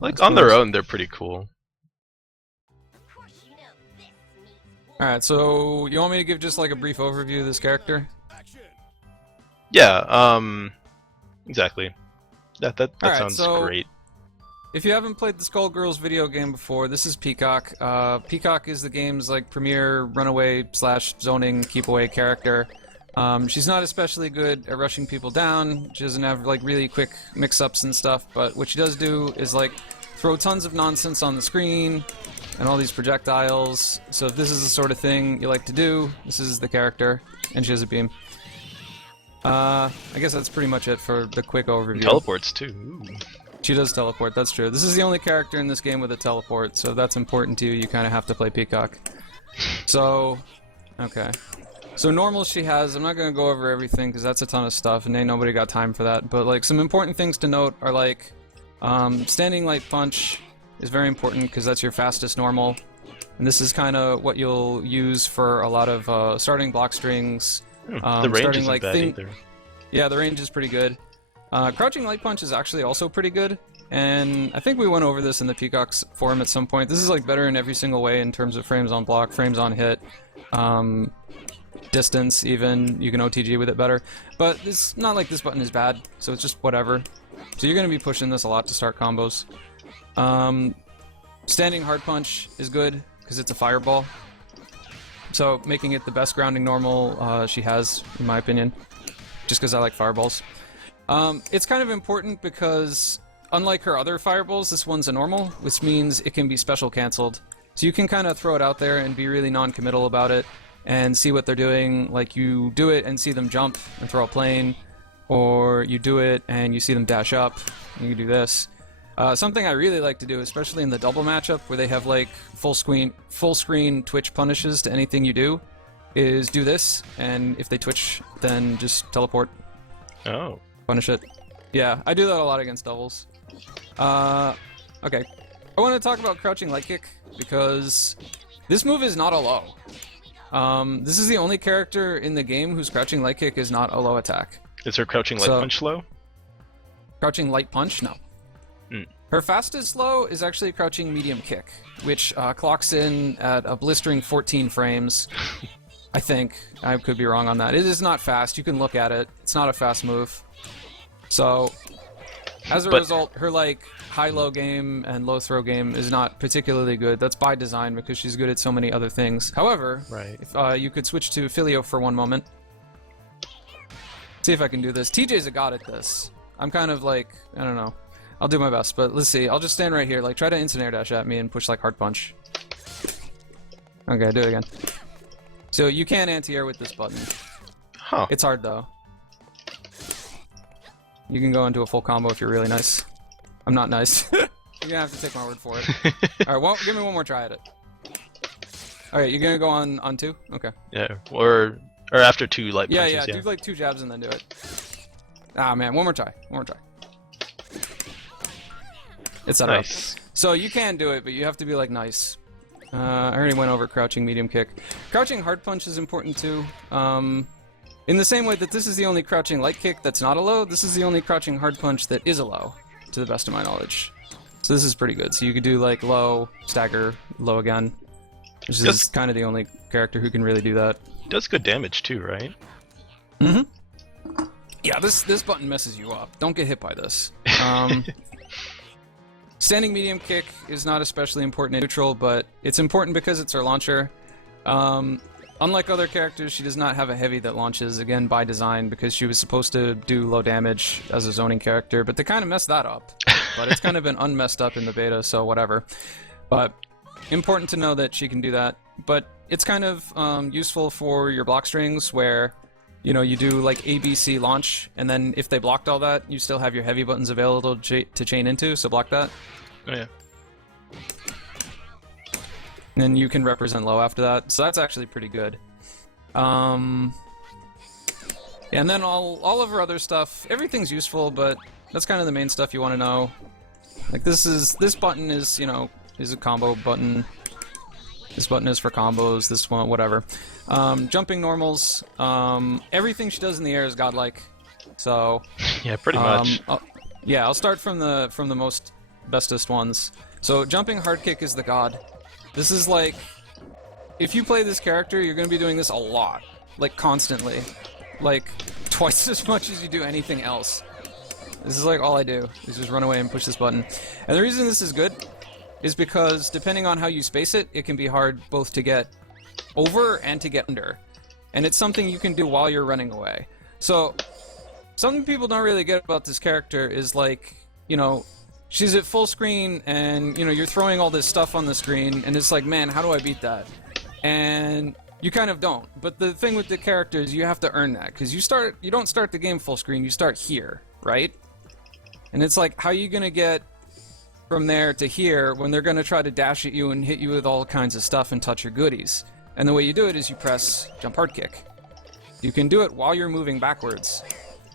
Like on their own, they're pretty cool. Alright, so you want me to give just like a brief overview of this character? Yeah, exactly. That Alright, sounds so great. if you haven't played the Skullgirls video game before, this is Peacock. Peacock is the game's like premier runaway slash zoning keep away character. She's not especially good at rushing people down. She doesn't have like really quick mix-ups and stuff, but what she does do is like throw tons of nonsense on the screen and all these projectiles. So if this is the sort of thing you like to do, this is the character, and she has a beam. I guess that's pretty much it for the quick overview. And teleports too. Ooh. She does teleport, that's true. This is the only character in this game with a teleport, so if that's important to you, you kind of have to play Peacock. So, okay. So normal she has, I'm not going to go over everything because that's a ton of stuff and ain't nobody got time for that, but like some important things to note are like, standing light punch is very important because that's your fastest normal, and this is kind of what you'll use for a lot of starting block strings. The range isn't bad either. Yeah, the range is pretty good. Crouching light punch is actually also pretty good, and I think we went over this in the Peacock's forum at some point. This is like better in every single way in terms of frames on block, frames on hit, distance even. You can OTG with it better, but it's not like this button is bad, so it's just whatever. So you're going to be pushing this a lot to start combos. Standing hard punch is good because it's a fireball, so making it the best grounding normal she has, in my opinion, just because I like fireballs. It's kind of important because, unlike her other fireballs, this one's a normal, which means it can be special cancelled. So you can kind of throw it out there and be really non-committal about it, and see what they're doing. Like, you do it and see them jump and throw a plane, or you do it and you see them dash up, and you do this. Something I really like to do, especially in the double matchup, where they have like full screen twitch punishes to anything you do, is do this, and if they twitch, then just teleport. Oh. Punish it. Yeah, I do that a lot against doubles. Okay. I want to talk about crouching light kick, because this move is not a low. This is the only character in the game whose crouching light kick is not a low attack. Is her crouching light punch low? Crouching light punch? No. Her fastest low is actually crouching medium kick, which clocks in at a blistering 14 frames. I think. I could be wrong on that. It is not fast. You can look at it. It's not a fast move. So, as a result, her like high-low game and low-throw game is not particularly good. That's by design because she's good at so many other things. However, if you could switch to Filio for one moment. See if I can do this. TJ's a god at this. I'm kind of like, I don't know. I'll do my best, but let's see. I'll just stand right here. Like, try to instant air dash at me and push like hard punch. Okay, do it again. So you can anti-air with this button. Huh. It's hard though. You can go into a full combo if you're really nice. I'm not nice. You're gonna have to take my word for it. Alright, well, give me one more try at it. Alright, you're gonna go on two? Okay. Yeah, or after two light punches, yeah, do like two jabs and then do it. Ah man, one more try. One more try. It's set up. So you can do it, but you have to be like nice. I already went over crouching medium kick. Crouching hard punch is important too. In the same way that this is the only crouching light kick that's not a low, this is the only crouching hard punch that is a low, to the best of my knowledge. So this is pretty good. So you could do like low, stagger, low again. Which is kind of the only character who can really do that. Does good damage too, right? Mm-hmm. Yeah, this button messes you up. Don't get hit by this. Standing medium kick is not especially important in neutral, but it's important because it's her launcher. Unlike other characters, she does not have a heavy that launches, again, by design, because she was supposed to do low damage as a zoning character, but they kind of messed that up. But it's kind of been unmessed up in the beta, so whatever. But important to know that she can do that. But it's kind of useful for your block strings, where you know, you do like ABC launch, and then if they blocked all that, you still have your heavy buttons available to chain into, so block that. Oh yeah. And then you can represent low after that, so that's actually pretty good. Yeah, and then all of her other stuff, everything's useful, but that's kind of the main stuff you want to know. Like this button is, you know, is a combo button. This button is for combos, this one, whatever. Jumping normals, everything she does in the air is godlike. So yeah, pretty much. yeah, I'll start from the most bestest ones. So jumping hard kick is the god. This is like, if you play this character, you're going to be doing this a lot, like constantly, like twice as much as you do anything else. This is like all I do, is just run away and push this button. And the reason this is good is because depending on how you space it, it can be hard both to get over and to get under. And it's something you can do while you're running away. So, something people don't really get about this character is like, you know, she's at full screen and, you know, you're throwing all this stuff on the screen and it's like, man, how do I beat that? And you kind of don't. But the thing with the character is you have to earn that, because you don't start the game full screen, you start here, right? And it's like, how are you going to get from there to here when they're going to try to dash at you and hit you with all kinds of stuff and touch your goodies? And the way you do it is you press jump hard kick. You can do it while you're moving backwards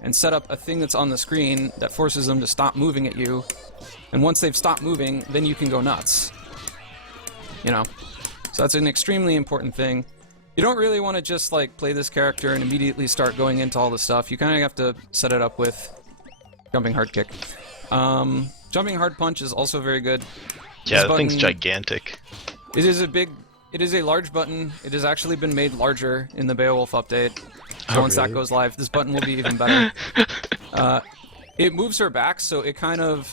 and set up a thing that's on the screen that forces them to stop moving at you. And once they've stopped moving, then you can go nuts. You know? So that's an extremely important thing. You don't really want to just like play this character and immediately start going into all the stuff. You kind of have to set it up with jumping hard kick. Jumping hard punch is also very good. Yeah, that thing's gigantic. It is a large button. It has actually been made larger in the Beowulf update. So once that goes live, this button will be even better. It moves her back, so it kind of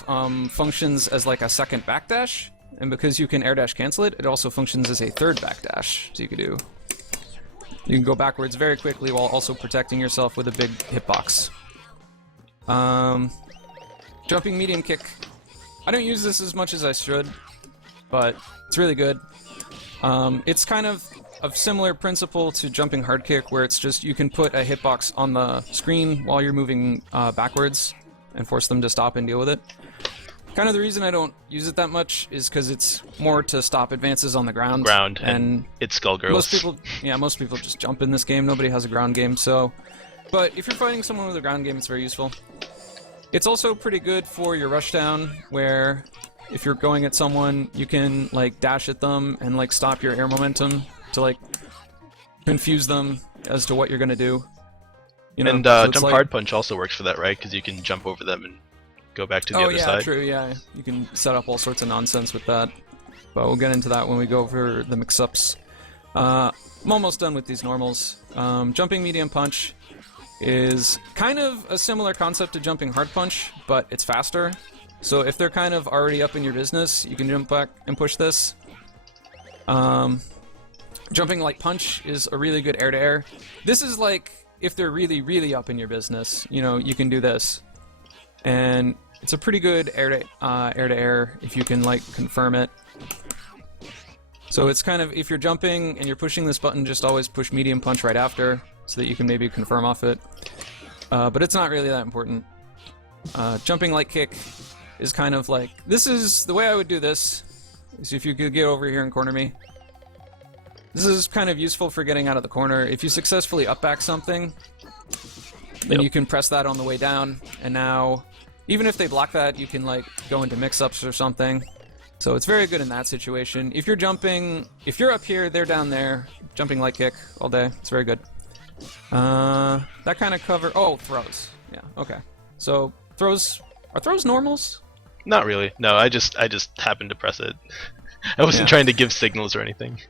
functions as like a second backdash. And because you can air dash cancel it, it also functions as a third backdash. So you can go backwards very quickly while also protecting yourself with a big hitbox. Jumping medium kick. I don't use this as much as I should, but it's really good. It's kind of a similar principle to jumping hard kick, where it's just you can put a hitbox on the screen while you're moving backwards and force them to stop and deal with it. Kind of the reason I don't use it that much is because it's more to stop advances on the ground. And it's Skullgirls. Most people just jump in this game. Nobody has a ground game, so... But if you're fighting someone with a ground game, it's very useful. It's also pretty good for your rushdown, where if you're going at someone, you can like dash at them and like stop your air momentum to like confuse them as to what you're gonna do. You know? And so jump hard punch also works for that, right? Because you can jump over them and go back to the other side. Oh yeah, true. Yeah, you can set up all sorts of nonsense with that. But we'll get into that when we go over the mix-ups. I'm almost done with these normals. Jumping medium punch is kind of a similar concept to jumping hard punch, but it's faster. So if they're kind of already up in your business, you can jump back and push this. Jumping light punch is a really good air-to-air. This is like, if they're really, really up in your business, you know, you can do this. And it's a pretty good air-to-air if you can, like, confirm it. So it's kind of, if you're jumping and you're pushing this button, just always push medium punch right after, so that you can maybe confirm off it. But it's not really that important. Jumping light kick is kind of like, this is, the way I would do this, is if you could get over here and corner me. This is kind of useful for getting out of the corner. If you successfully up back something, then you can press that on the way down, and now, even if they block that, you can like go into mix-ups or something. So it's very good in that situation. If you're jumping, if you're up here, they're down there, jumping light kick all day. It's very good. That kind of cover. Oh, throws. Yeah. Okay. So throws, are throws normals? Not really. No, I just happened to press it. I wasn't trying to give signals or anything.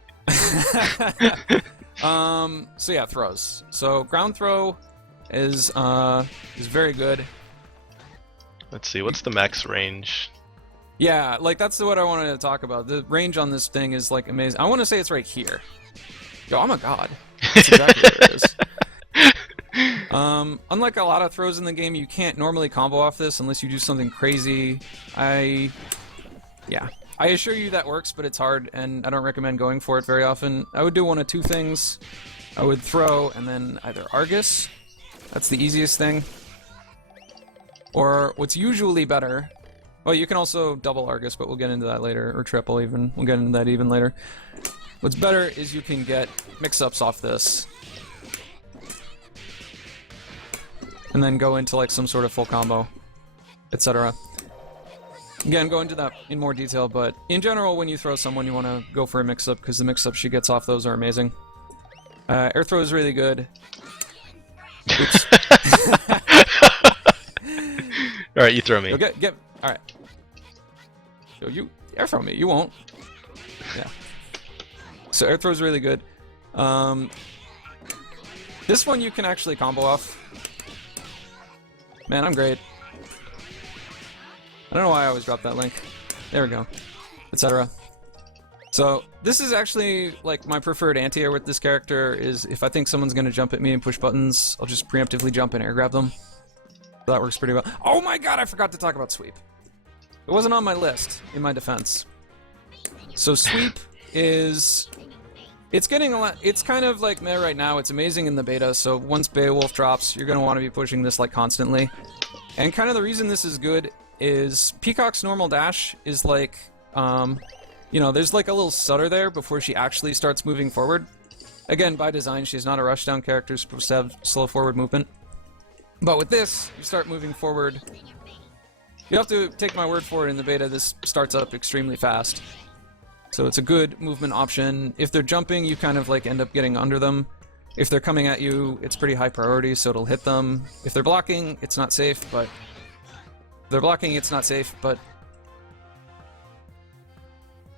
So yeah, throws. So ground throw is very good. Let's see, what's the max range? Yeah, like that's what I wanted to talk about. The range on this thing is like amazing. I want to say it's right here. Yo, I'm a god. That's exactly what it is. Unlike a lot of throws in the game, you can't normally combo off this unless you do something crazy. I assure you that works, but it's hard, and I don't recommend going for it very often. I would do one of two things. I would throw, and then either Argus. That's the easiest thing. Or what's usually better... Well, you can also double Argus, but we'll get into that later. Or triple, even. We'll get into that even later. What's better is you can get mix-ups off this. And then go into, like, some sort of full combo, etc. Again, go into that in more detail, but in general, when you throw someone, you want to go for a mix-up, because the mix-ups she gets off those are amazing. Air throw is really good. Oops. Alright, you throw me. Alright. Yo, you air throw me. You won't. Yeah. So air throw's really good. This one you can actually combo off. Man, I'm great. I don't know why I always drop that link. There we go. Etc. So this is actually like my preferred anti-air with this character is if I think someone's gonna jump at me and push buttons, I'll just preemptively jump and air grab them. That works pretty well. Oh my god, I forgot to talk about sweep. It wasn't on my list, in my defense. So sweep is... It's getting a lot... It's kind of like meh right now. It's amazing in the beta, so once Beowulf drops, you're going to want to be pushing this like constantly. And kind of the reason this is good is Peacock's normal dash is like... you know, there's like a little stutter there before she actually starts moving forward. Again, by design, she's not a rushdown character, she's supposed to have slow forward movement. But with this, you start moving forward. You have to take my word for it, in the beta this starts up extremely fast. So it's a good movement option. If they're jumping, you kind of like end up getting under them. If they're coming at you, it's pretty high priority, so it'll hit them. If they're blocking, it's not safe, but... If they're blocking, it's not safe, but...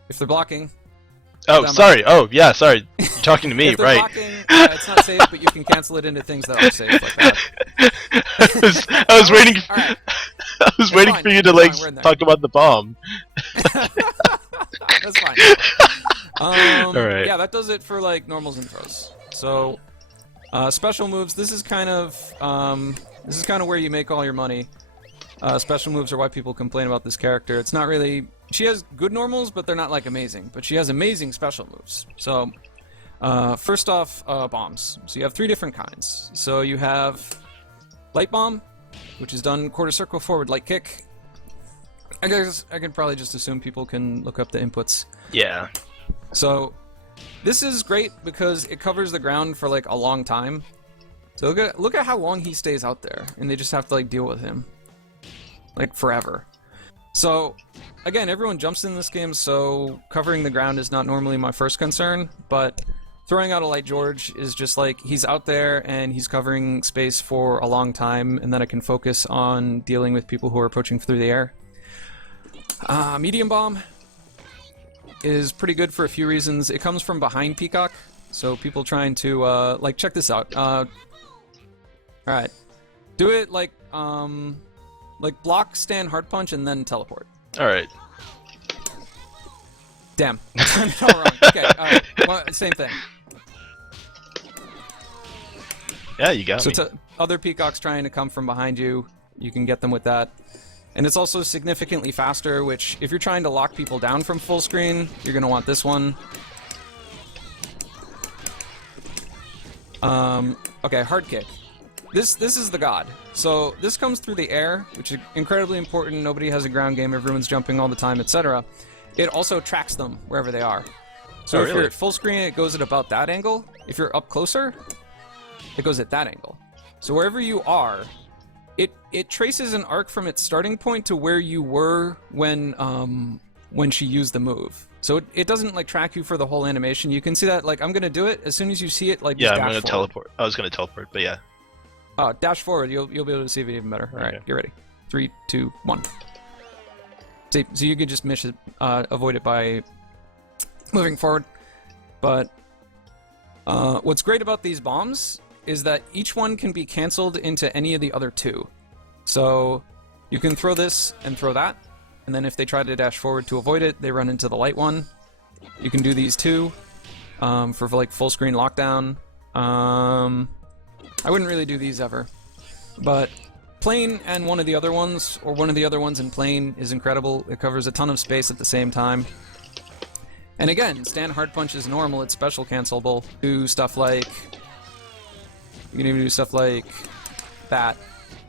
If they're blocking... Oh, sorry. Oh, yeah, sorry. You're talking to me, if they're right? Blocking, it's not safe, but you can cancel it into things that are safe, like that. I was waiting. Alright. I was It's waiting fine, for you it's to like fine, we're in there. talk about the bomb. That's fine. Alright. Yeah, that does it for like normals and throws. So, special moves. This is kind of where you make all your money. Special moves are why people complain about this character. It's not really. She has good normals, but they're not like amazing. But she has amazing special moves. So, first off, bombs. So you have 3 different kinds. So you have light bomb, which is done quarter circle forward light kick. I guess I can probably just assume people can look up the inputs. Yeah. So this is great because it covers the ground for like a long time. So look at how long he stays out there, and they just have to like deal with him like forever. So again, everyone jumps in this game, so covering the ground is not normally my first concern, but throwing out a Light George is just like he's out there and he's covering space for a long time, and then I can focus on dealing with people who are approaching through the air. Medium Bomb is pretty good for a few reasons. It comes from behind Peacock, so people trying to, like, check this out. Alright. Do it like block, stand, hard punch, and then teleport. Alright. Damn. I'm all wrong. Okay, alright. Well, same thing. Yeah, you got me. So other Peacocks trying to come from behind you, you can get them with that. And it's also significantly faster, which, if you're trying to lock people down from full screen, you're going to want this one. Okay, hard kick. This is the god. So this comes through the air, which is incredibly important. Nobody has a ground game, everyone's jumping all the time, etc. It also tracks them wherever they are. So if you're at full screen, it goes at about that angle. If you're up closer, it goes at that angle. So wherever you are, it traces an arc from its starting point to where you were when she used the move. So it doesn't like track you for the whole animation. You can see that like I'm gonna do it as soon as you see it. Like yeah, just I'm dash gonna forward. teleport. I was gonna teleport, but yeah. Dash forward. You'll be able to see it even better. All right, Okay. get ready. 3, 2, 1. See, so you could just miss it, avoid it by moving forward. But what's great about these bombs is that each one can be canceled into any of the other 2. So you can throw this and throw that, and then if they try to dash forward to avoid it, they run into the light one. You can do these 2 for like full screen lockdown. I wouldn't really do these ever, but plane and one of the other ones, or one of the other ones in plane, is incredible. It covers a ton of space at the same time. And again, stand hard punch is normal, it's special cancelable. Do stuff like... You can even do stuff like that,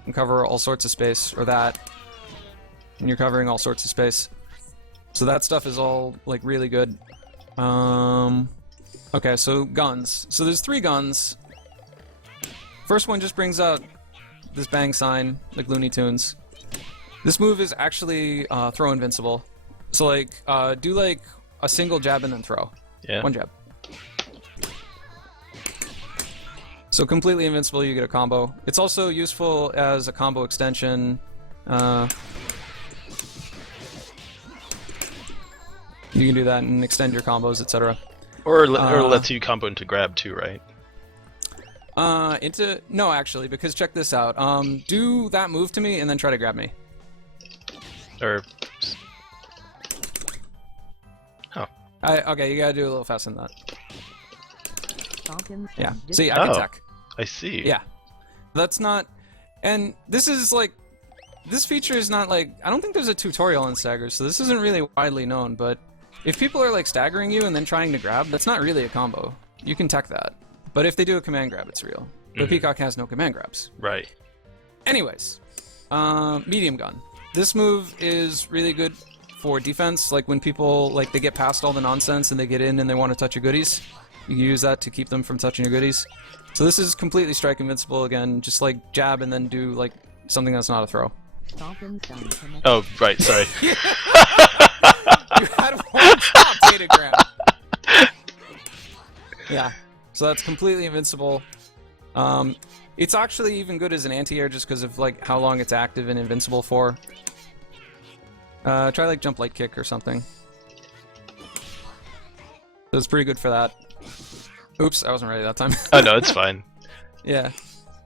and cover all sorts of space, or that, and you're covering all sorts of space. So that stuff is all, like, really good. Okay, so guns. So there's 3 guns. First one just brings out this bang sign, like Looney Tunes. This move is actually throw invincible. So like, do like a single jab and then throw. Yeah. One jab. So completely invincible, you get a combo. It's also useful as a combo extension. You can do that and extend your combos, etc. Or lets you combo into grab too, right? No, actually, because check this out. Do that move to me and then try to grab me. Or... Oh. Okay, you gotta do a little faster than that. Yeah. See, I can tech. I see. Yeah. That's not... And this is like... This feature is not like... I don't think there's a tutorial on staggers, so this isn't really widely known, but if people are like staggering you and then trying to grab, that's not really a combo. You can tech that. But if they do a command grab, it's real. But Peacock has no command grabs. Right. Anyways. Medium gun. This move is really good for defense, like when people, like, they get past all the nonsense and they get in and they want to touch your goodies. You can use that to keep them from touching your goodies. So this is completely strike invincible again, just like jab and then do like something that's not a throw. Oh, right, sorry. You had one shot, datagram. Yeah, so that's completely invincible. It's actually even good as an anti-air just because of like how long it's active and invincible for. Try like jump light kick or something. So it's pretty good for that. Oops, I wasn't ready that time. Oh no, it's fine. Yeah.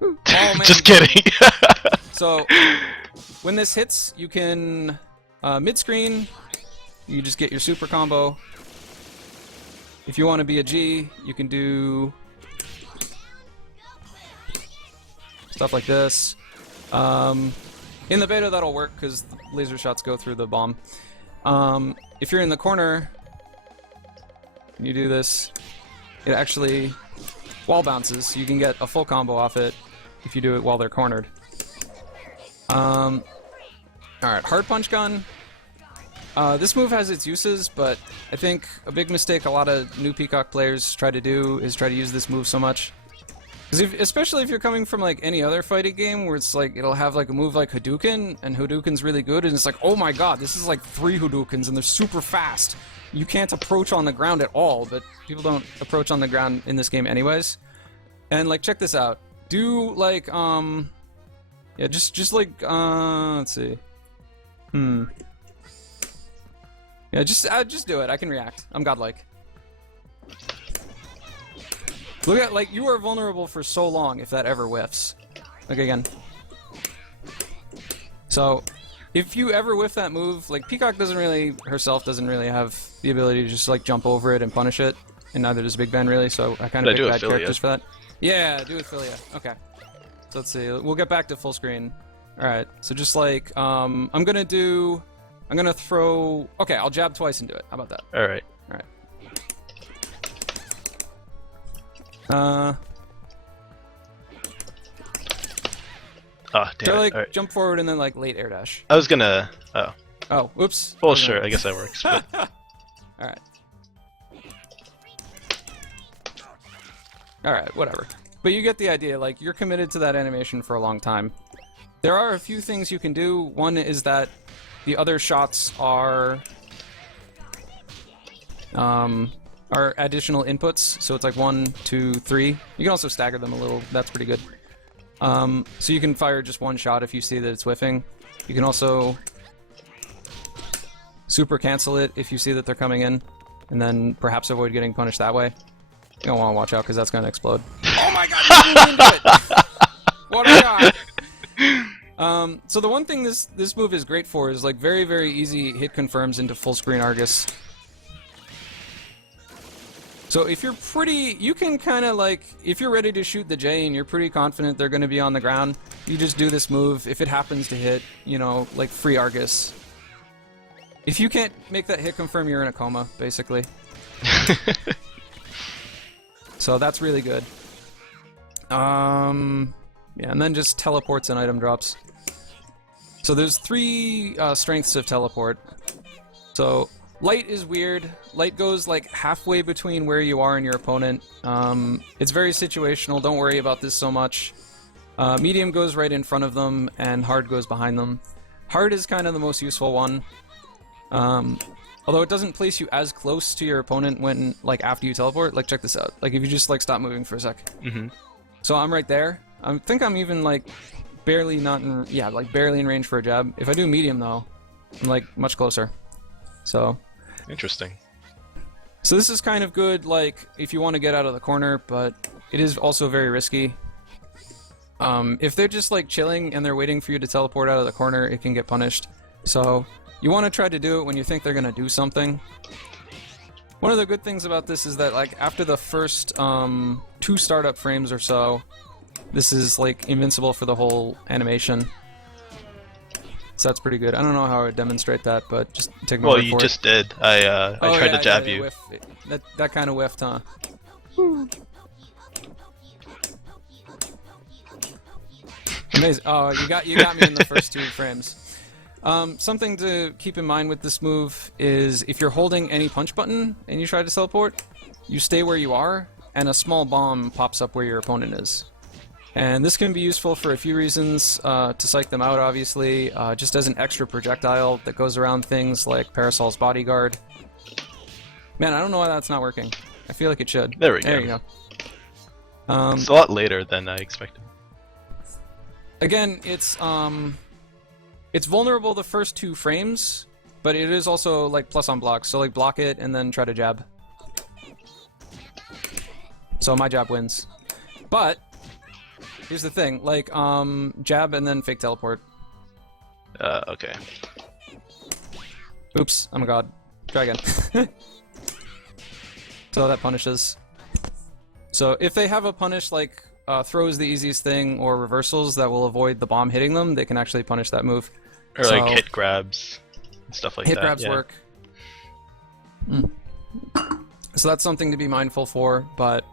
Oh, man, just kidding. So, when this hits, you can mid-screen, you just get your super combo. If you want to be a G, you can do stuff like this. In the beta, that'll work because laser shots go through the bomb. If you're in the corner, and you do this, it actually wall bounces. You can get a full combo off it if you do it while they're cornered. Alright, hard punch gun. This move has its uses, but I think a big mistake a lot of new Peacock players try to do is try to use this move so much. Because especially if you're coming from like any other fighting game where it's like it'll have like a move like Hadouken, and Hadouken's really good, and it's like, oh my god, this is like 3 Hadoukens and they're super fast. You can't approach on the ground at all, but people don't approach on the ground in this game anyways. And like, check this out. Do like, yeah, just like, let's see. Yeah, just do it. I can react. I'm godlike. Look at, like, you are vulnerable for so long if that ever whiffs. Like, again. So, if you ever whiff that move, like, Peacock herself doesn't really have the ability to just, like, jump over it and punish it. And neither does Big Ben, really, so I kind of pick bad characters for that. Yeah, do Ophelia. Okay. So let's see. We'll get back to full screen. Alright, so just like, I'm gonna throw... Okay, I'll jab twice and do it. How about that? Alright. Alright. Oh, damn so, it. like, jump forward and then, like, late air dash. I was gonna... Oh. Oh, oops. Well, sure, I guess that works, but... Alright. Alright, whatever. But you get the idea, like, you're committed to that animation for a long time. There are a few things you can do. One is that the other shots are additional inputs, so it's like 1, 2, 3. You can also stagger them a little, that's pretty good. So you can fire just one shot if you see that it's whiffing. You can also super cancel it if you see that they're coming in, and then perhaps avoid getting punished that way. You don't want to watch out because that's going to explode. Oh my god, you moved into it! What a shot! So the one thing this move is great for is like very, very easy hit confirms into full screen Argus. So if you're you can kind of like, if you're ready to shoot the J and you're pretty confident they're going to be on the ground, you just do this move. If it happens to hit, you know, like free Argus. If you can't make that hit confirm, you're in a coma, basically. So that's really good. Yeah, and then just teleports and item drops. So there's 3 strengths of teleport. So light is weird. Light goes like halfway between where you are and your opponent. It's very situational. Don't worry about this so much. Medium goes right in front of them, and hard goes behind them. Hard is kind of the most useful one. Although it doesn't place you as close to your opponent when, like, after you teleport. Like, check this out. Like, if you just, like, stop moving for a sec. So I'm right there. I think I'm even, like, barely not in... Yeah, like, barely in range for a jab. If I do medium, though, I'm, like, much closer. So... Interesting. So this is kind of good, like, if you want to get out of the corner, but it is also very risky. If they're just, like, chilling and they're waiting for you to teleport out of the corner, it can get punished. So you want to try to do it when you think they're going to do something. One of the good things about this is that, like, after the first 2 startup frames or so, this is, like, invincible for the whole animation. So that's pretty good. I don't know how I would demonstrate that, but just take my word for it. Well, you just did. I tried to jab you. That kind of whiffed, huh? Amazing. Oh, you got me in the first 2 frames. Something to keep in mind with this move is if you're holding any punch button and you try to teleport, you stay where you are, and a small bomb pops up where your opponent is. And this can be useful for a few reasons, to psych them out, obviously, just as an extra projectile that goes around things like Parasol's bodyguard. Man, I don't know why that's not working. I feel like it should. There we go. There you go. It's a lot later than I expected. Again, it's vulnerable the first 2 frames, but it is also, like, plus on blocks, so, like, block it and then try to jab. So my jab wins. But here's the thing, like, jab and then fake teleport. Okay. Oops, I'm a god. Try again. So that punishes. So if they have a punish, like, throw is the easiest thing, or reversals that will avoid the bomb hitting them, they can actually punish that move. Or, like, hit grabs, and stuff like that. Hit grabs work. So that's something to be mindful for, but...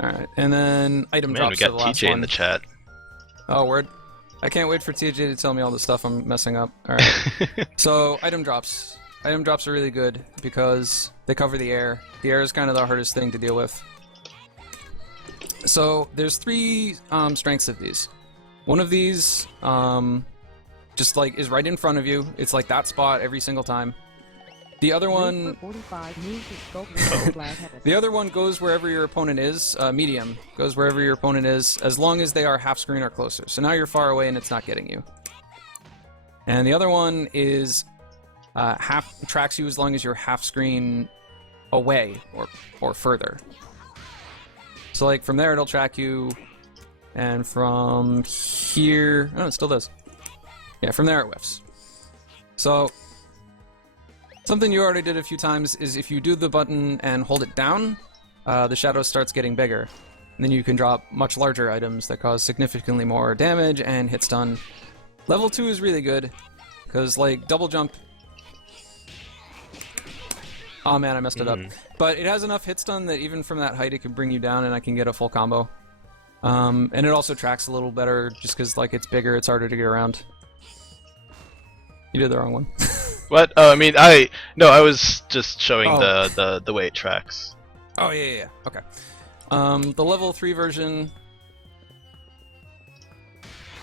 Alright, and then item drops we are the got last TJ one. in the chat. Oh, word. I can't wait for TJ to tell me all the stuff I'm messing up. Alright. So, item drops. Item drops are really good because they cover the air. The air is kind of the hardest thing to deal with. So, there's 3 strengths of these. One of these, just like, is right in front of you. It's like that spot every single time. The other one... The other one goes wherever your opponent is. Medium goes wherever your opponent is, as long as they are half screen or closer. So now you're far away and it's not getting you. And the other one is tracks you as long as you're half screen away or further. So, like, from there it'll track you, and from here... Oh, it still does. Yeah, from there it whiffs. So... Something you already did a few times is if you do the button and hold it down, the shadow starts getting bigger. And then you can drop much larger items that cause significantly more damage and hit stun. Level 2 is really good, because, like, double jump... Oh man, I messed it up. But it has enough hit stun that even from that height it can bring you down and I can get a full combo. And it also tracks a little better, just because, like, it's bigger, it's harder to get around. You did the wrong one. What? Oh, I mean, I was just showing the way it tracks. Oh, yeah. Okay. The level 3 version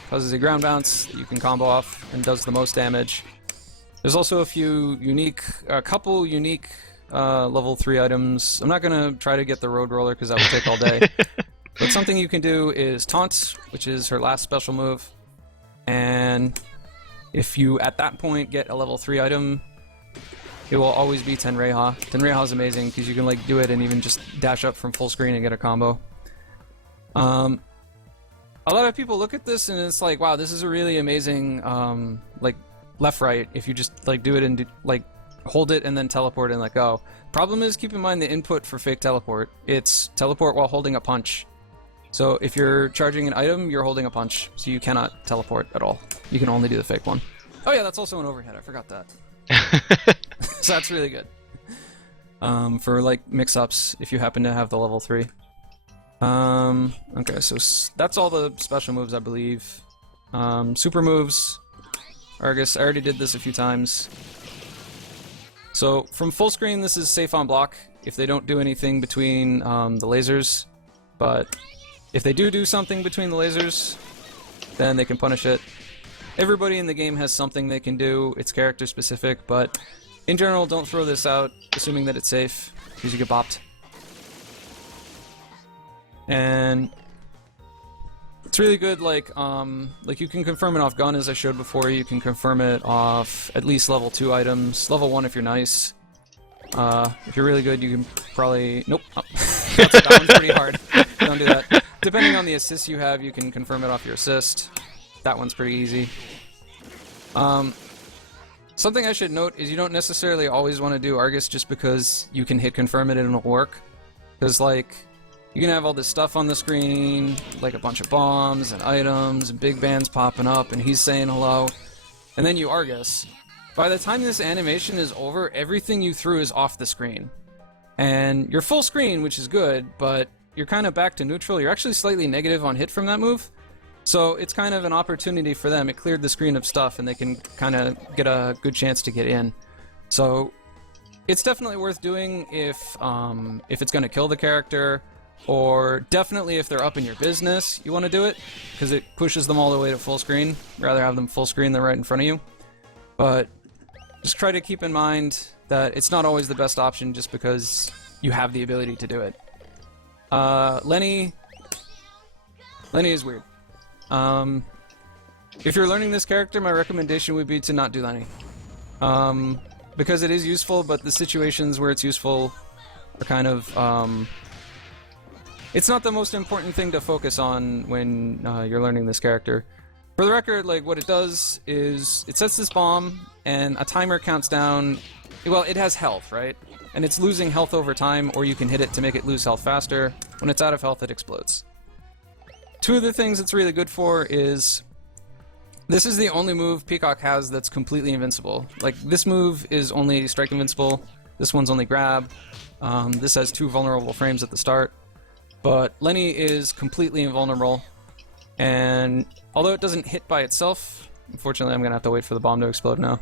causes a ground bounce that you can combo off and does the most damage. There's also a couple unique level 3 items. I'm not gonna try to get the Road Roller because that will take all day. But something you can do is Taunt, which is her last special move, and if you, at that point, get a level 3 item, it will always be Tenreiha. Tenreiha is amazing because you can, like, do it and even just dash up from full screen and get a combo. A lot of people look at this and it's like, wow, this is a really amazing, like, left-right, if you just, like, do it and, hold it and then teleport and let go. Problem is, keep in mind the input for fake teleport. It's teleport while holding a punch. So if you're charging an item, you're holding a punch, so you cannot teleport at all. You can only do the fake one. Oh yeah, that's also an overhead, I forgot that. So that's really good. For, like, mix-ups, if you happen to have the level 3. Okay, so that's all the special moves, I believe. Super moves. Argus, I already did this a few times. So, from full screen, this is safe on block if they don't do anything between the lasers. But if they do something between the lasers, then they can punish it. Everybody in the game has something they can do. It's character specific, but in general, don't throw this out assuming that it's safe, because you get bopped. And it's really good, like you can confirm it off gun, as I showed before. You can confirm it off at least level 2 items, level 1 if you're nice. If you're really good, you can probably... Nope. Oh. That one's pretty hard. Don't do that. Depending on the assist you have, you can confirm it off your assist. That one's pretty easy. Something I should note is you don't necessarily always want to do Argus just because you can hit confirm it and it'll work. Because, like, you can have all this stuff on the screen, like a bunch of bombs and items and big bands popping up and he's saying hello. And then you Argus. By the time this animation is over, everything you threw is off the screen. And you're full screen, which is good, but you're kind of back to neutral. You're actually slightly negative on hit from that move. So it's kind of an opportunity for them. It cleared the screen of stuff and they can kind of get a good chance to get in. So it's definitely worth doing if it's going to kill the character, or definitely if they're up in your business, you want to do it, because it pushes them all the way to full screen. Rather have them full screen than right in front of you. But just try to keep in mind that it's not always the best option just because you have the ability to do it. Lenny is weird. If you're learning this character, my recommendation would be to not do Lenny. Because it is useful, but the situations where it's useful are kind of... it's not the most important thing to focus on when you're learning this character. For the record, like, what it does is it sets this bomb, and a timer counts down. Well, it has health, right? And it's losing health over time, or you can hit it to make it lose health faster. When it's out of health, it explodes. Two of the things it's really good for is... This is the only move Peacock has that's completely invincible. Like, this move is only strike invincible. This one's only grab. This has 2 vulnerable frames at the start. But Lenny is completely invulnerable. And although it doesn't hit by itself... Unfortunately, I'm going to have to wait for the bomb to explode now.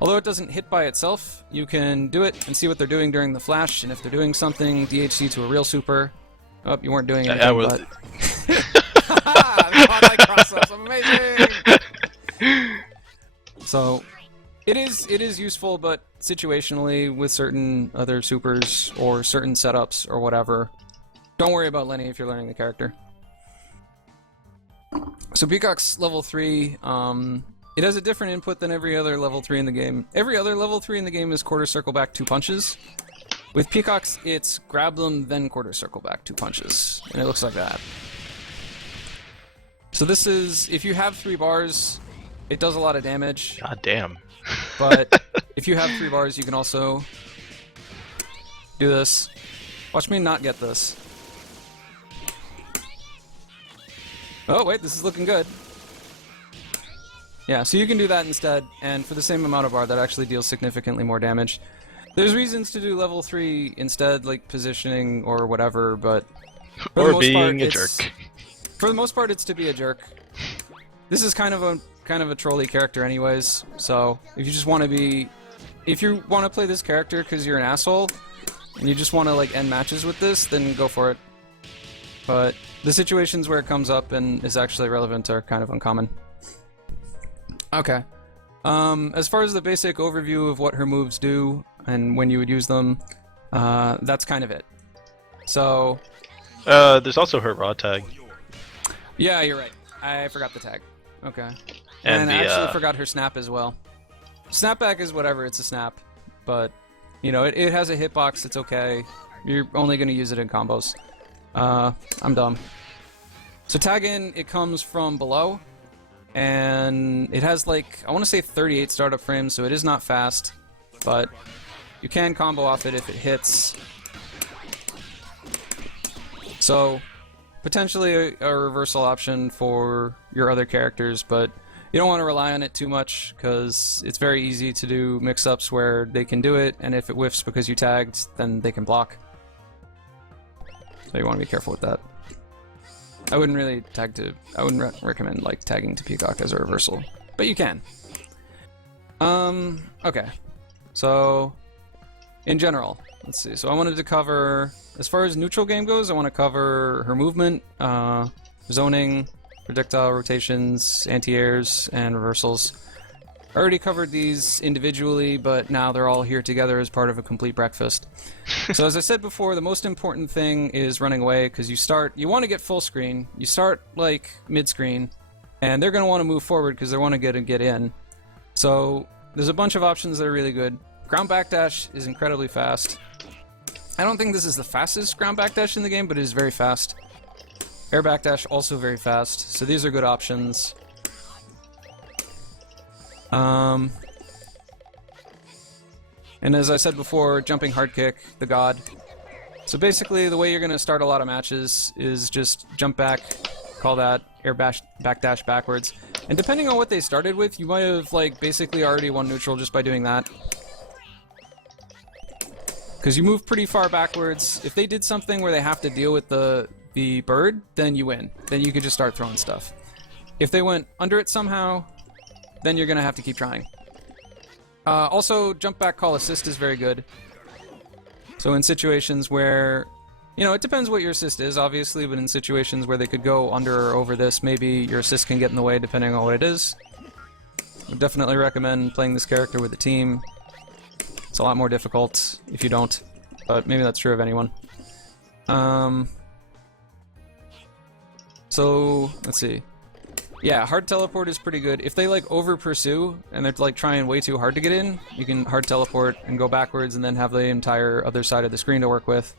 Although it doesn't hit by itself, you can do it and see what they're doing during the flash, and if they're doing something, DHC to a real super. Oh, you weren't doing anything, but... I cross-ups, I'm amazing! So, it is useful, but situationally, with certain other supers, or certain setups, or whatever, don't worry about Lenny if you're learning the character. So Peacock's level 3, it has a different input than every other level 3 in the game. Every other level 3 in the game is quarter circle back 2 punches. With Peacock's, it's grab them, then quarter circle back 2 punches. And it looks like that. So this is, if you have 3 bars, it does a lot of damage. God damn. But if you have 3 bars, you can also do this. Watch me not get this. Oh, wait, this is looking good. Yeah, so you can do that instead, and for the same amount of bar, that actually deals significantly more damage. There's reasons to do level 3 instead, like positioning or whatever, but... Or being a jerk. For the most part, it's to be a jerk. This is kind of a trolly character anyways, so if you just want to be... If you want to play this character because you're an asshole, and you just want to, like, end matches with this, then go for it. But the situations where it comes up and is actually relevant are kind of uncommon. Okay. As far as the basic overview of what her moves do and when you would use them, that's kind of it. So... there's also her raw tag. Yeah, you're right. I forgot the tag. Okay. And I actually forgot her snap as well. Snapback is whatever, it's a snap. But, you know, it has a hitbox, it's okay. You're only going to use it in combos. I'm dumb. So tag in, it comes from below, and it has like, I want to say 38 startup frames, so it is not fast, but you can combo off it if it hits. So potentially a reversal option for your other characters, but you don't want to rely on it too much because it's very easy to do mix-ups where they can do it, and if it whiffs because you tagged, then they can block. So you want to be careful with that. I wouldn't really recommend like tagging to Peacock as a reversal, but you can. Okay. So in general, let's see. So I wanted to cover, as far as neutral game goes, I want to cover her movement, zoning, projectile rotations, anti-airs, and reversals. I already covered these individually, but now they're all here together as part of a complete breakfast. So as I said before, the most important thing is running away, because you want to get full screen, you start like mid-screen, and they're going to want to move forward because they want to get in. So there's a bunch of options that are really good. ground backdash is incredibly fast. I don't think this is the fastest ground backdash in the game, but it is very fast. Air backdash also very fast, so these are good options. And as I said before, jumping hard kick, the god. So basically, the way you're going to start a lot of matches is just jump back, call that air backdash backwards. And depending on what they started with, you might have like basically already won neutral just by doing that. Because you move pretty far backwards. If they did something where they have to deal with the bird, then you win. Then you could just start throwing stuff. If they went under it somehow, then you're going to have to keep trying. Also, jump back call assist is very good. So in situations where, you know, it depends what your assist is, obviously, but in situations where they could go under or over this, maybe your assist can get in the way depending on what it is. I would definitely recommend playing this character with a team. It's a lot more difficult if you don't, but maybe that's true of anyone. So, let's see. Yeah, hard teleport is pretty good. If they like over pursue and they're like trying way too hard to get in, you can hard teleport and go backwards and then have the entire other side of the screen to work with.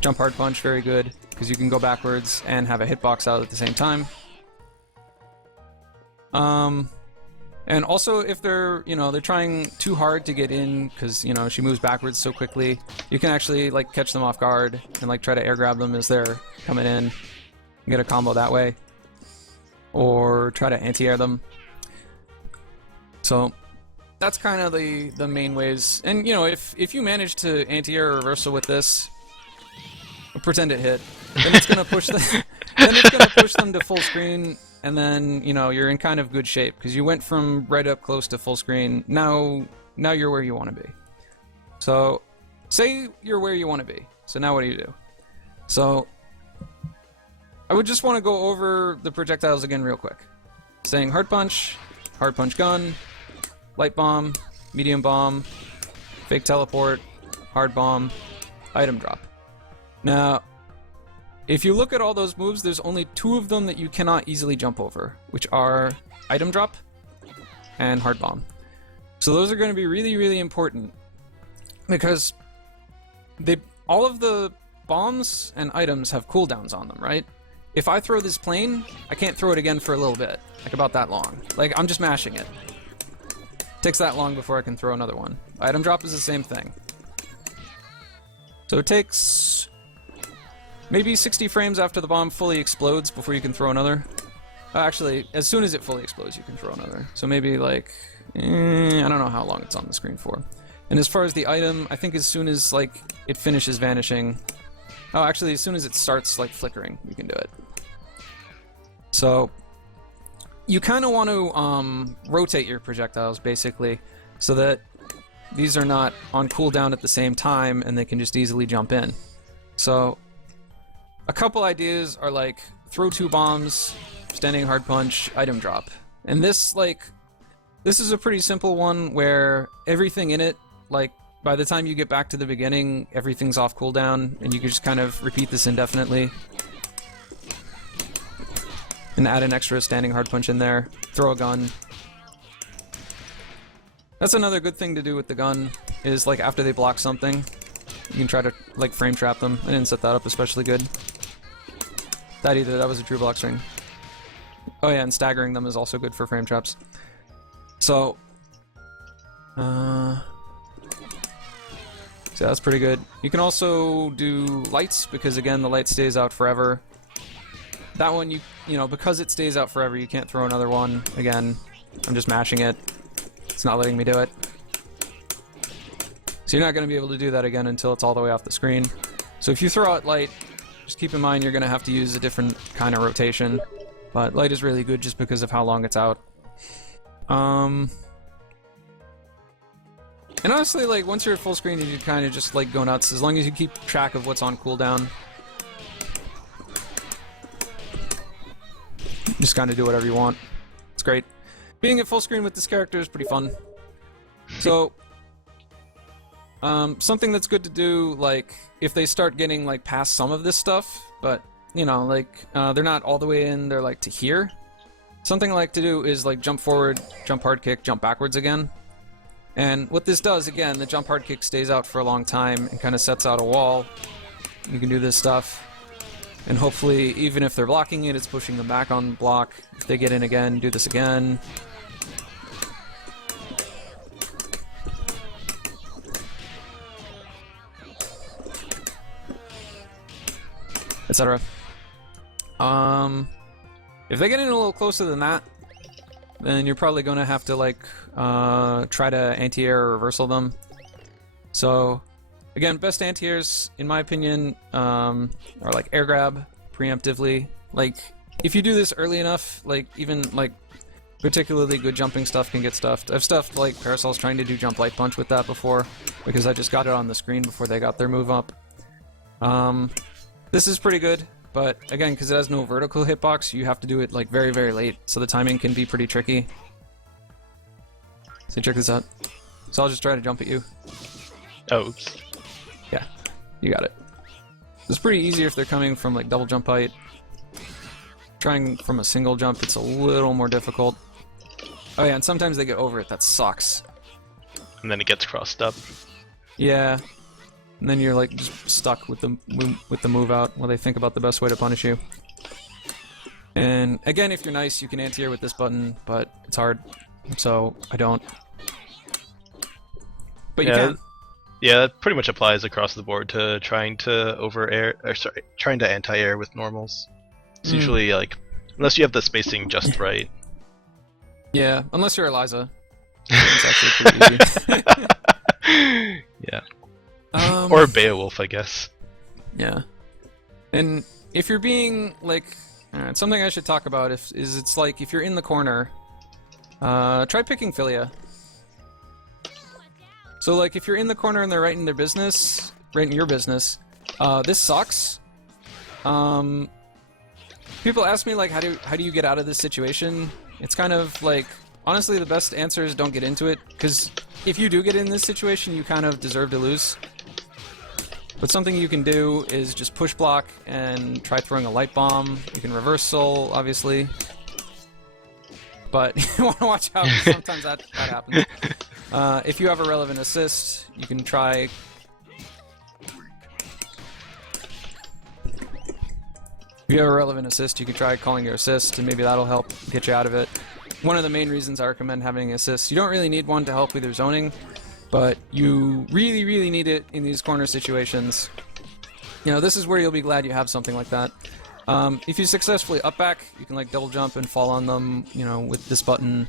Jump hard punch, very good, because you can go backwards and have a hitbox out at the same time. And also if they're, you know, they're trying too hard to get in because, you know, she moves backwards so quickly, you can actually like catch them off guard and like try to air grab them as they're coming in and get a combo that way. Or try to anti-air them. So that's kind of the main ways. And you know, if you manage to anti-air a reversal with this, pretend it hit, then it's gonna push them. Then it's gonna push them to full screen, and then you know you're in kind of good shape because you went from right up close to full screen. Now you're where you want to be. So say you're where you want to be. So now what do you do? So I would just want to go over the projectiles again real quick. Saying hard punch gun, light bomb, medium bomb, fake teleport, hard bomb, item drop. Now, if you look at all those moves, there's only 2 of them that you cannot easily jump over, which are item drop and hard bomb. So those are going to be really, really important because all of the bombs and items have cooldowns on them, right? If I throw this plane, I can't throw it again for a little bit, like about that long. Like, I'm just mashing it. Takes that long before I can throw another one. Item drop is the same thing. So it takes maybe 60 frames after the bomb fully explodes before you can throw another. Actually, as soon as it fully explodes, you can throw another. So maybe like, I don't know how long it's on the screen for. And as far as the item, I think as soon as like it finishes vanishing, oh, actually, as soon as it starts like flickering, you can do it. So you kind of want to rotate your projectiles basically, so that these are not on cooldown at the same time, and they can just easily jump in. So a couple ideas are like throw 2 bombs, standing hard punch, item drop, and this is a pretty simple one where everything in it, like by the time you get back to the beginning, everything's off cooldown, and you can just kind of repeat this indefinitely. And add an extra standing hard punch in there. Throw a gun. That's another good thing to do with the gun, is like after they block something, you can try to like frame trap them. I didn't set that up especially good. That either, that was a true block string. Oh yeah, and staggering them is also good for frame traps. So, so that's pretty good. You can also do lights, because again, the light stays out forever. That one, you know, because it stays out forever, you can't throw another one. Again, I'm just mashing it. It's not letting me do it. So you're not going to be able to do that again until it's all the way off the screen. So if you throw out light, just keep in mind you're going to have to use a different kind of rotation. But light is really good just because of how long it's out. And honestly, like, once you're at full screen, you can kind of just, like, go nuts, as long as you keep track of what's on cooldown. Just kind of do whatever you want. It's great. Being at full screen with this character is pretty fun. So, something that's good to do, like, if they start getting, like, past some of this stuff, but, you know, like, they're not all the way in, they're, like, to here. Something I like to do is, like, jump forward, jump hard kick, jump backwards again. And what this does, again, the jump hard kick stays out for a long time and kind of sets out a wall. You can do this stuff. And hopefully, even if they're blocking it, it's pushing them back on the block. If they get in again, do this again. Etc. If they get in a little closer than that, then you're probably going to have to like try to anti-air or reversal them. So again, best anti-airs in my opinion are like air grab preemptively. Like if you do this early enough, like even like particularly good jumping stuff can get stuffed. I've stuffed like Parasol's trying to do jump light punch with that before because I just got it on the screen before they got their move up. This is pretty good. But again, because it has no vertical hitbox, you have to do it like very, very late, so the timing can be pretty tricky. So check this out. So I'll just try to jump at you. Oh, oops. Yeah, you got it. It's pretty easy if they're coming from like double jump height. Trying from a single jump, it's a little more difficult. Oh yeah, and sometimes they get over it. That sucks. And then it gets crossed up. Yeah. And then you're like just stuck with the move out while they think about the best way to punish you. And again, if you're nice, you can anti-air with this button, but it's hard, so I don't. But you can. Yeah, that pretty much applies across the board to trying to trying to anti-air with normals. It's usually like, unless you have the spacing just right. Yeah, unless you're Eliza. It's actually pretty easy. Yeah. Or Beowulf, I guess. Yeah. And if you're being, like... something I should talk about is it's like, if you're in the corner, try picking Philia. So, like, if you're in the corner and they're right in their business, right in your business, this sucks. People ask me, like, how do you get out of this situation? It's kind of, like... Honestly, the best answer is don't get into it, because if you do get in this situation, you kind of deserve to lose. But something you can do is just push block and try throwing a light bomb. You can reversal, obviously. But you want to watch out, sometimes that happens. If you have a relevant assist, you can try... If you have a relevant assist, you can try calling your assist, and maybe that'll help get you out of it. One of the main reasons I recommend having assists, you don't really need one to help with your zoning, but you really, really need it in these corner situations. You know, this is where you'll be glad you have something like that. If you successfully up back, you can like double jump and fall on them, you know, with this button.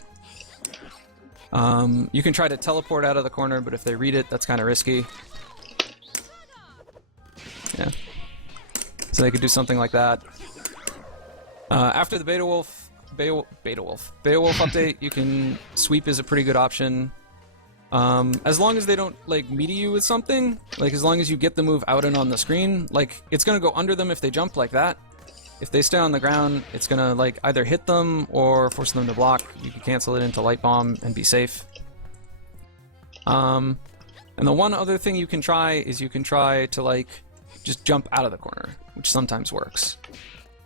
You can try to teleport out of the corner, but if they read it, that's kind of risky. Yeah. So they could do something like that. After the Beowulf update, you can sweep is a pretty good option. As long as they don't like meet you with something, like as long as you get the move out and on the screen, like it's gonna go under them if they jump like that. If they stay on the ground, it's gonna like either hit them or force them to block. You can cancel it into light bomb and be safe. And the one other thing you can try is you can try to like just jump out of the corner, which sometimes works.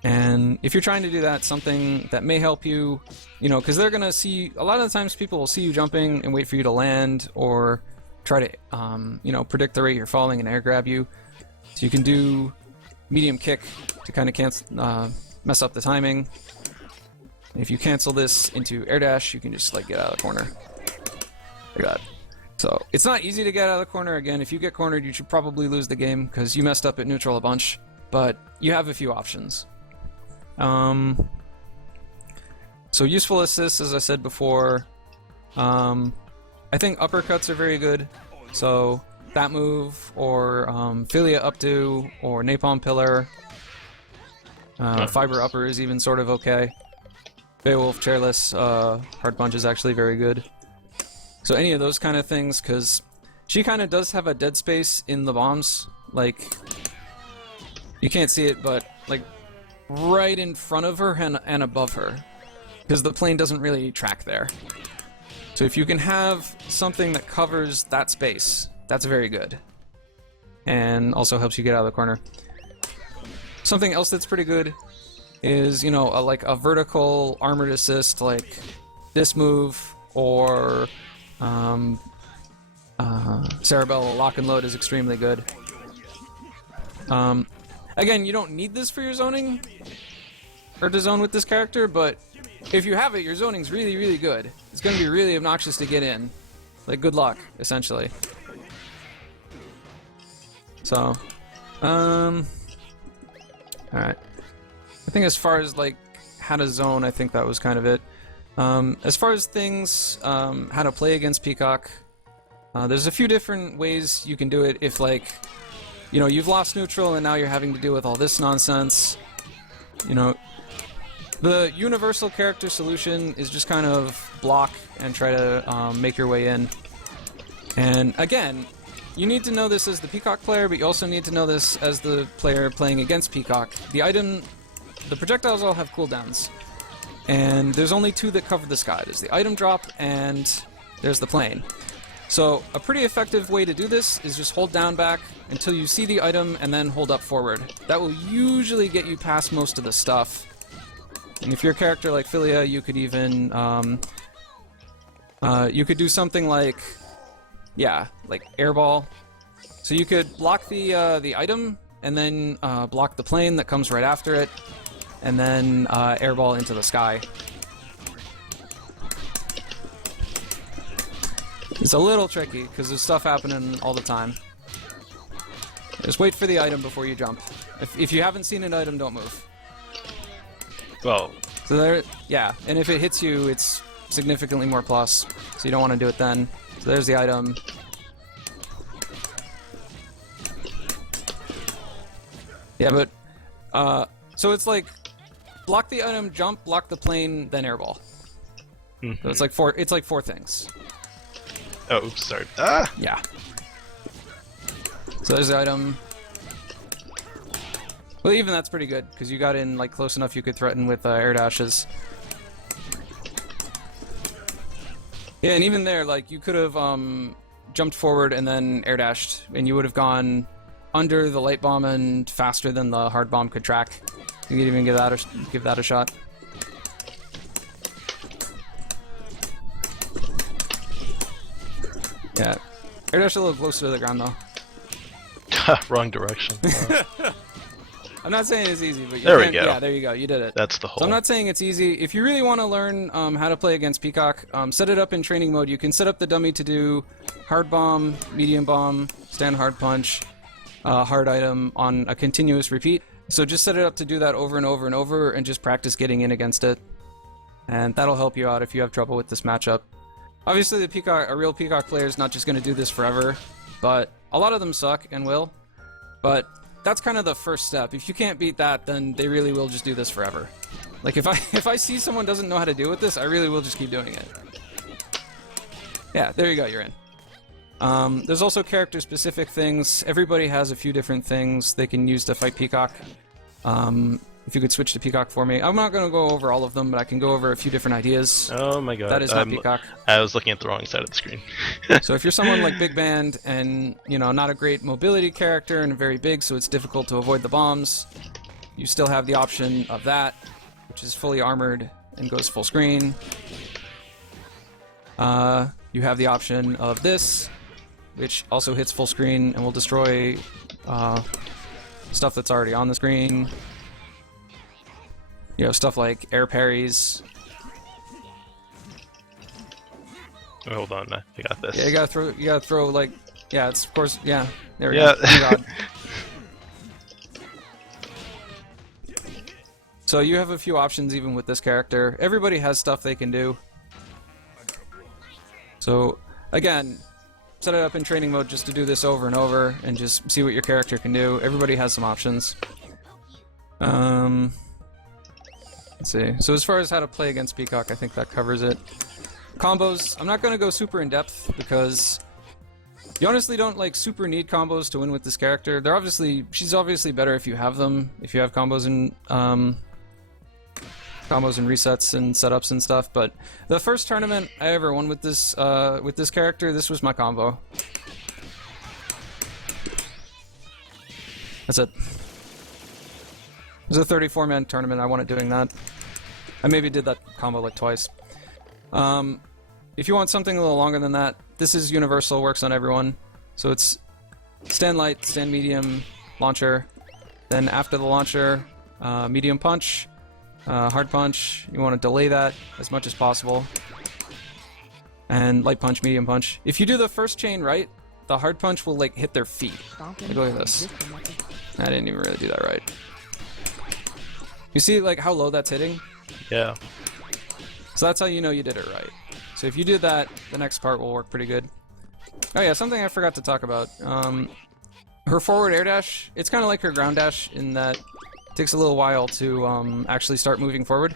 And if you're trying to do that, something that may help you, you know, because they're going to see, a lot of the times people will see you jumping and wait for you to land or try to, you know, predict the rate you're falling and air grab you. So you can do medium kick to kind of cancel, mess up the timing. If you cancel this into air dash, you can just like get out of the corner. Like that. So it's not easy to get out of the corner. Again, if you get cornered, you should probably lose the game because you messed up at neutral a bunch. But you have a few options. So useful assists, as I said before. I think uppercuts are very good. So that move, or Philia updo, or Napalm Pillar. Fiber upper is even sort of okay. Beowulf chairless hard punch is actually very good. So any of those kind of things, because she kind of does have a dead space in the bombs. Like, you can't see it, but like right in front of her and above her, because the plane doesn't really track there. So if you can have something that covers that space, that's very good. And also helps you get out of the corner. Something else that's pretty good is, you know, like a vertical armored assist, like this move, or Cerebell lock and load is extremely good. Again, you don't need this for your zoning, or to zone with this character, but if you have it, your zoning's really, really good. It's going to be really obnoxious to get in. Like, good luck, essentially. So, alright. I think as far as, like, how to zone, I think that was kind of it. As far as things, how to play against Peacock, there's a few different ways you can do it if, like, you know, you've lost neutral and now you're having to deal with all this nonsense. You know, the universal character solution is just kind of block and try to make your way in. And again, you need to know this as the Peacock player, but you also need to know this as the player playing against Peacock. The projectiles all have cooldowns, and there's only two that cover the sky. There's the item drop, and there's the plane. So a pretty effective way to do this is just hold down back until you see the item and then hold up forward. That will usually get you past most of the stuff. And if you're a character like Philia, you could even you could do something like, yeah, like airball. So you could block the item and then block the plane that comes right after it, and then airball into the sky. It's a little tricky, because there's stuff happening all the time. Just wait for the item before you jump. If you haven't seen an item, don't move. Well, so there, yeah, and if it hits you, it's significantly more plus, so you don't want to do it then. So there's the item. Yeah, but, so it's like, block the item, jump, block the plane, then airball. Mm-hmm. So it's like four things. Oh, oops, sorry. Ah! Yeah. So there's the item. Well, even that's pretty good, because you got in like close enough you could threaten with air dashes. Yeah, and even there, like, you could have jumped forward and then air dashed, and you would have gone under the light bomb and faster than the hard bomb could track. You could even give that a shot. Yeah, air dash a little closer to the ground though. Wrong direction. I'm not saying it's easy, but there we go. Yeah, there you go. You did it. That's the whole. So I'm not saying it's easy. If you really want to learn how to play against Peacock, set it up in training mode. You can set up the dummy to do hard bomb, medium bomb, stand hard punch, hard item on a continuous repeat. So just set it up to do that over and over and over, and just practice getting in against it. And that'll help you out if you have trouble with this matchup. Obviously, a real Peacock player is not just going to do this forever, but a lot of them suck and will. But that's kind of the first step. If you can't beat that, then they really will just do this forever. Like, if I see someone doesn't know how to deal with this, I really will just keep doing it. Yeah, there you go, you're in. There's also character-specific things. Everybody has a few different things they can use to fight Peacock. If you could switch to Peacock for me. I'm not going to go over all of them, but I can go over a few different ideas. Oh my god. That is not Peacock. I was looking at the wrong side of the screen. So if you're someone like Big Band and, you know, not a great mobility character and very big, so it's difficult to avoid the bombs, you still have the option of that, which is fully armored and goes full screen. You have the option of this, which also hits full screen and will destroy stuff that's already on the screen. You know, stuff like air parries. Oh, hold on, I got this. Yeah, you gotta throw like, yeah, it's of course, yeah. There we Yeah. go. Oh god. So you have a few options even with this character. Everybody has stuff they can do. So again, set it up in training mode just to do this over and over and just see what your character can do. Everybody has some options. Let's see. So as far as how to play against Peacock, I think that covers it. Combos, I'm not going to go super in depth because you honestly don't like super need combos to win with this character. She's obviously better if you have them, if you have combos and resets and setups and stuff. But the first tournament I ever won with this character, this was my combo. That's it. It was a 34-man tournament. I won it doing that. I maybe did that combo like twice. if you want something a little longer than that, this is universal, works on everyone. So it's stand light, stand medium, launcher. Then after the launcher, medium punch, hard punch. You want to delay that as much as possible. And light punch, medium punch. If you do the first chain right, the hard punch will like hit their feet. Like, look at this. I didn't even really do that right. You see like how low that's hitting? Yeah. So that's how you know you did it right. So if you did that, the next part will work pretty good. Oh yeah, something I forgot to talk about. Her forward air dash, it's kind of like her ground dash in that it takes a little while to actually start moving forward.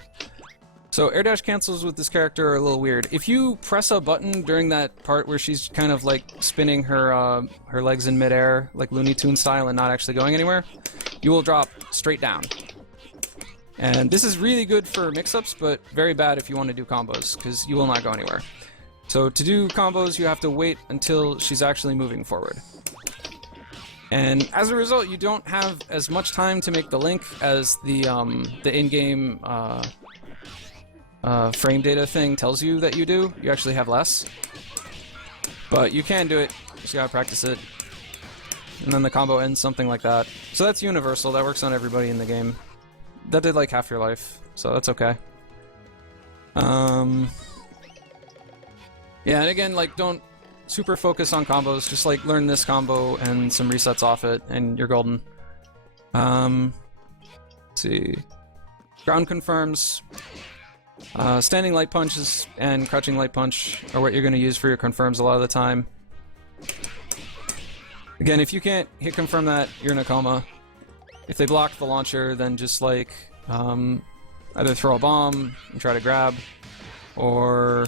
So air dash cancels with this character are a little weird. If you press a button during that part where she's kind of like spinning her her legs in midair, like Looney Tunes style, and not actually going anywhere, you will drop straight down. And this is really good for mix-ups, but very bad if you want to do combos, because you will not go anywhere. So to do combos, you have to wait until she's actually moving forward. And as a result, you don't have as much time to make the link as the in-game frame data thing tells you that you do. You actually have less. But you can do it, just gotta practice it. And then the combo ends something like that. So that's universal, that works on everybody in the game. That did like half your life, so that's okay. Yeah, and again, like, don't super focus on combos, just like learn this combo and some resets off it, and you're golden. Let's see. Ground confirms. Standing light punches and crouching light punch are what you're going to use for your confirms a lot of the time. Again, if you can't hit confirm that, you're in a coma. If they block the launcher, then just like either throw a bomb and try to grab, or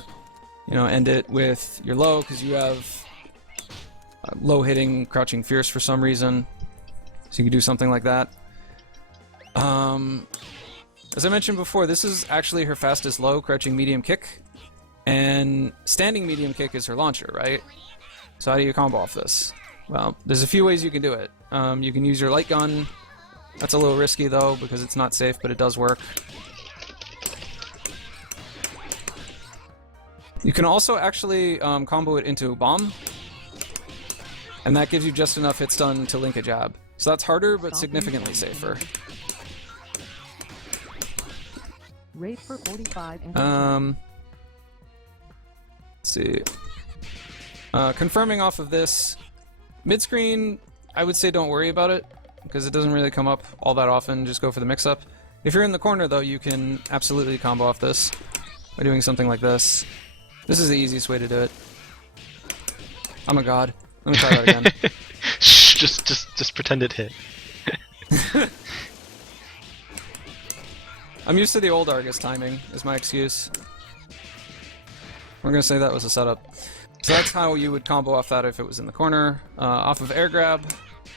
end it with your low because you have low hitting crouching fierce for some reason. So you can do something like that. As I mentioned before, this is actually her fastest low, crouching medium kick, and standing medium kick is her launcher, right? So how do you combo off this? Well, there's a few ways you can do it. You can use your light gun. That's a little risky though, because it's not safe, but it does work. You can also actually combo it into a bomb, and that gives you just enough hit stun to link a jab. So that's harder, but significantly safer. Rate for 45 Let's see. Confirming off of this, mid-screen, I would say don't worry about it, because it doesn't really come up all that often. Just go for the mix-up. If you're in the corner, though, you can absolutely combo off this by doing something like this. This is the easiest way to do it. Oh my god. Let me try that again. Shh, just pretend it hit. I'm used to the old Argus timing, is my excuse. We're gonna say that was a setup. So that's how you would combo off that if it was in the corner. Off of air grab,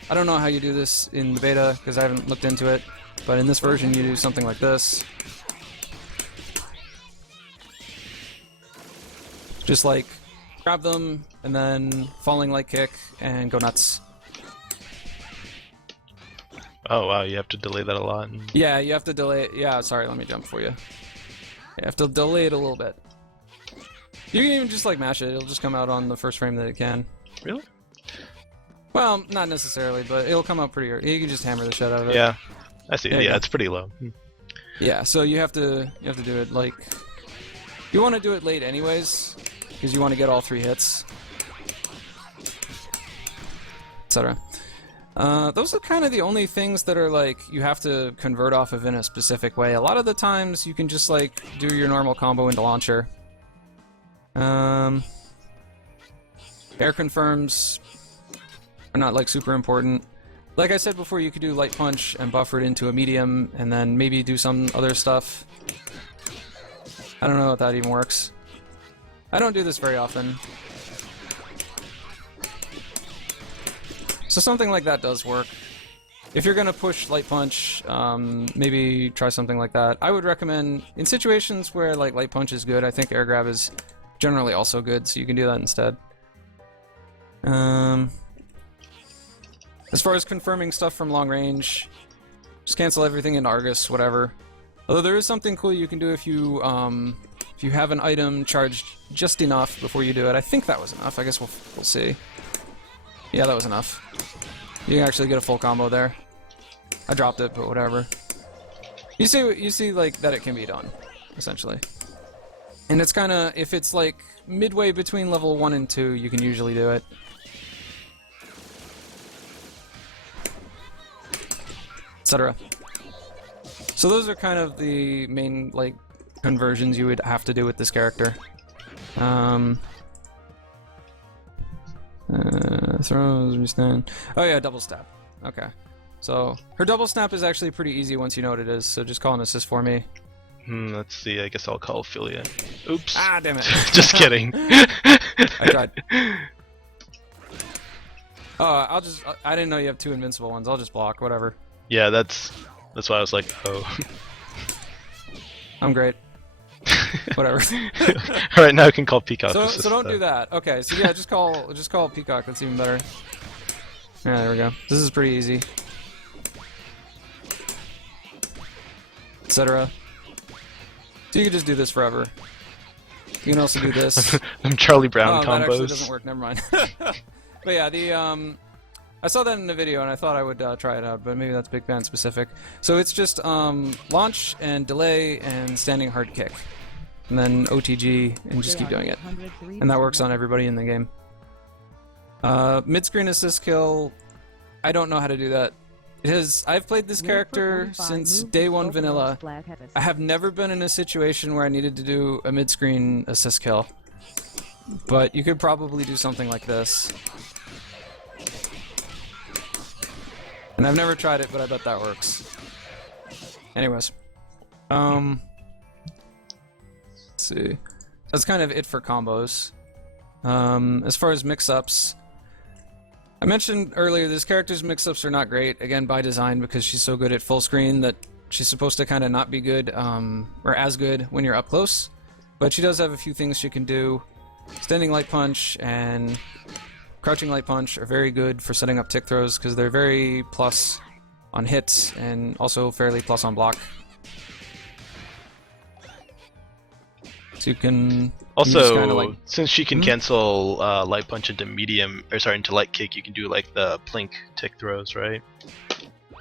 I don't know how you do this in the beta, because I haven't looked into it, but in this version you do something like this. Just like, grab them, and then falling light kick, and go nuts. Oh wow, you have to delay that a lot. Yeah, you have to delay it. Yeah, sorry, let me jump for you. You have to delay it a little bit. You can even just like mash it, it'll just come out on the first frame that it can. Really? Well, not necessarily, but it'll come out pretty early. You can just hammer the shit out of it. Yeah, I see. Yeah, Yeah, it's pretty low. Yeah, so you have to do it like, you want to do it late anyways, because you want to get all 3 hits, etc. Those are kind of the only things that are like you have to convert off of in a specific way. A lot of the times you can just like do your normal combo into launcher. Air confirms are not like super important. Like I said before, you could do light punch and buffer it into a medium, and then maybe do some other stuff. I don't know if that even works. I don't do this very often. So something like that does work. If you're gonna push light punch, maybe try something like that. I would recommend, in situations where like light punch is good, I think air grab is generally also good, so you can do that instead. As far as confirming stuff from long range, just cancel everything in Argus, whatever. Although there is something cool you can do if you If you have an item charged just enough before you do it, I think that was enough. I guess we'll see. Yeah, that was enough. You can actually get a full combo there. I dropped it, but whatever. You see like that it can be done, essentially. And it's kind of, if it's like midway between level 1 and 2, you can usually do it. Etc. So those are kind of the main like conversions you would have to do with this character. Throws, restand. Oh yeah, double stab. Okay. So her double snap is actually pretty easy once you know what it is. So just call an assist for me. Let's see. I guess I'll call Philia. Oops. Ah, damn it. Just kidding. I tried. Oh, I didn't know you have 2 invincible ones. I'll just block. Whatever. Yeah, that's why I was like, oh. I'm great. Whatever. All right, now I can call Peacock. So don't do that. Okay, so yeah, just call Peacock. That's even better. Yeah, there we go. This is pretty easy. Etc. So you can just do this forever. You can also do this. Them Charlie Brown oh, combos. That actually doesn't work. Never mind. But yeah, I saw that in the video and I thought I would try it out, but maybe that's Big Band specific. So it's just launch and delay and standing hard kick, and then OTG and just keep doing it, and that works on everybody in the game. Mid-screen assist kill, I don't know how to do that. I've played this character since day 1 vanilla. I have never been in a situation where I needed to do a mid-screen assist kill, but you could probably do something like this. And I've never tried it, but I bet that works. Anyways. Let's see. That's kind of it for combos. As far as mix-ups, I mentioned earlier this character's mix-ups are not great, again by design, because she's so good at full screen that she's supposed to kind of not be good, or as good when you're up close. But she does have a few things she can do. Standing light punch and crouching light punch are very good for setting up tick throws, because they're very plus on hits and also fairly plus on block. So you can also, kinda like, since she can cancel light punch into into light kick, you can do like the plink tick throws, right?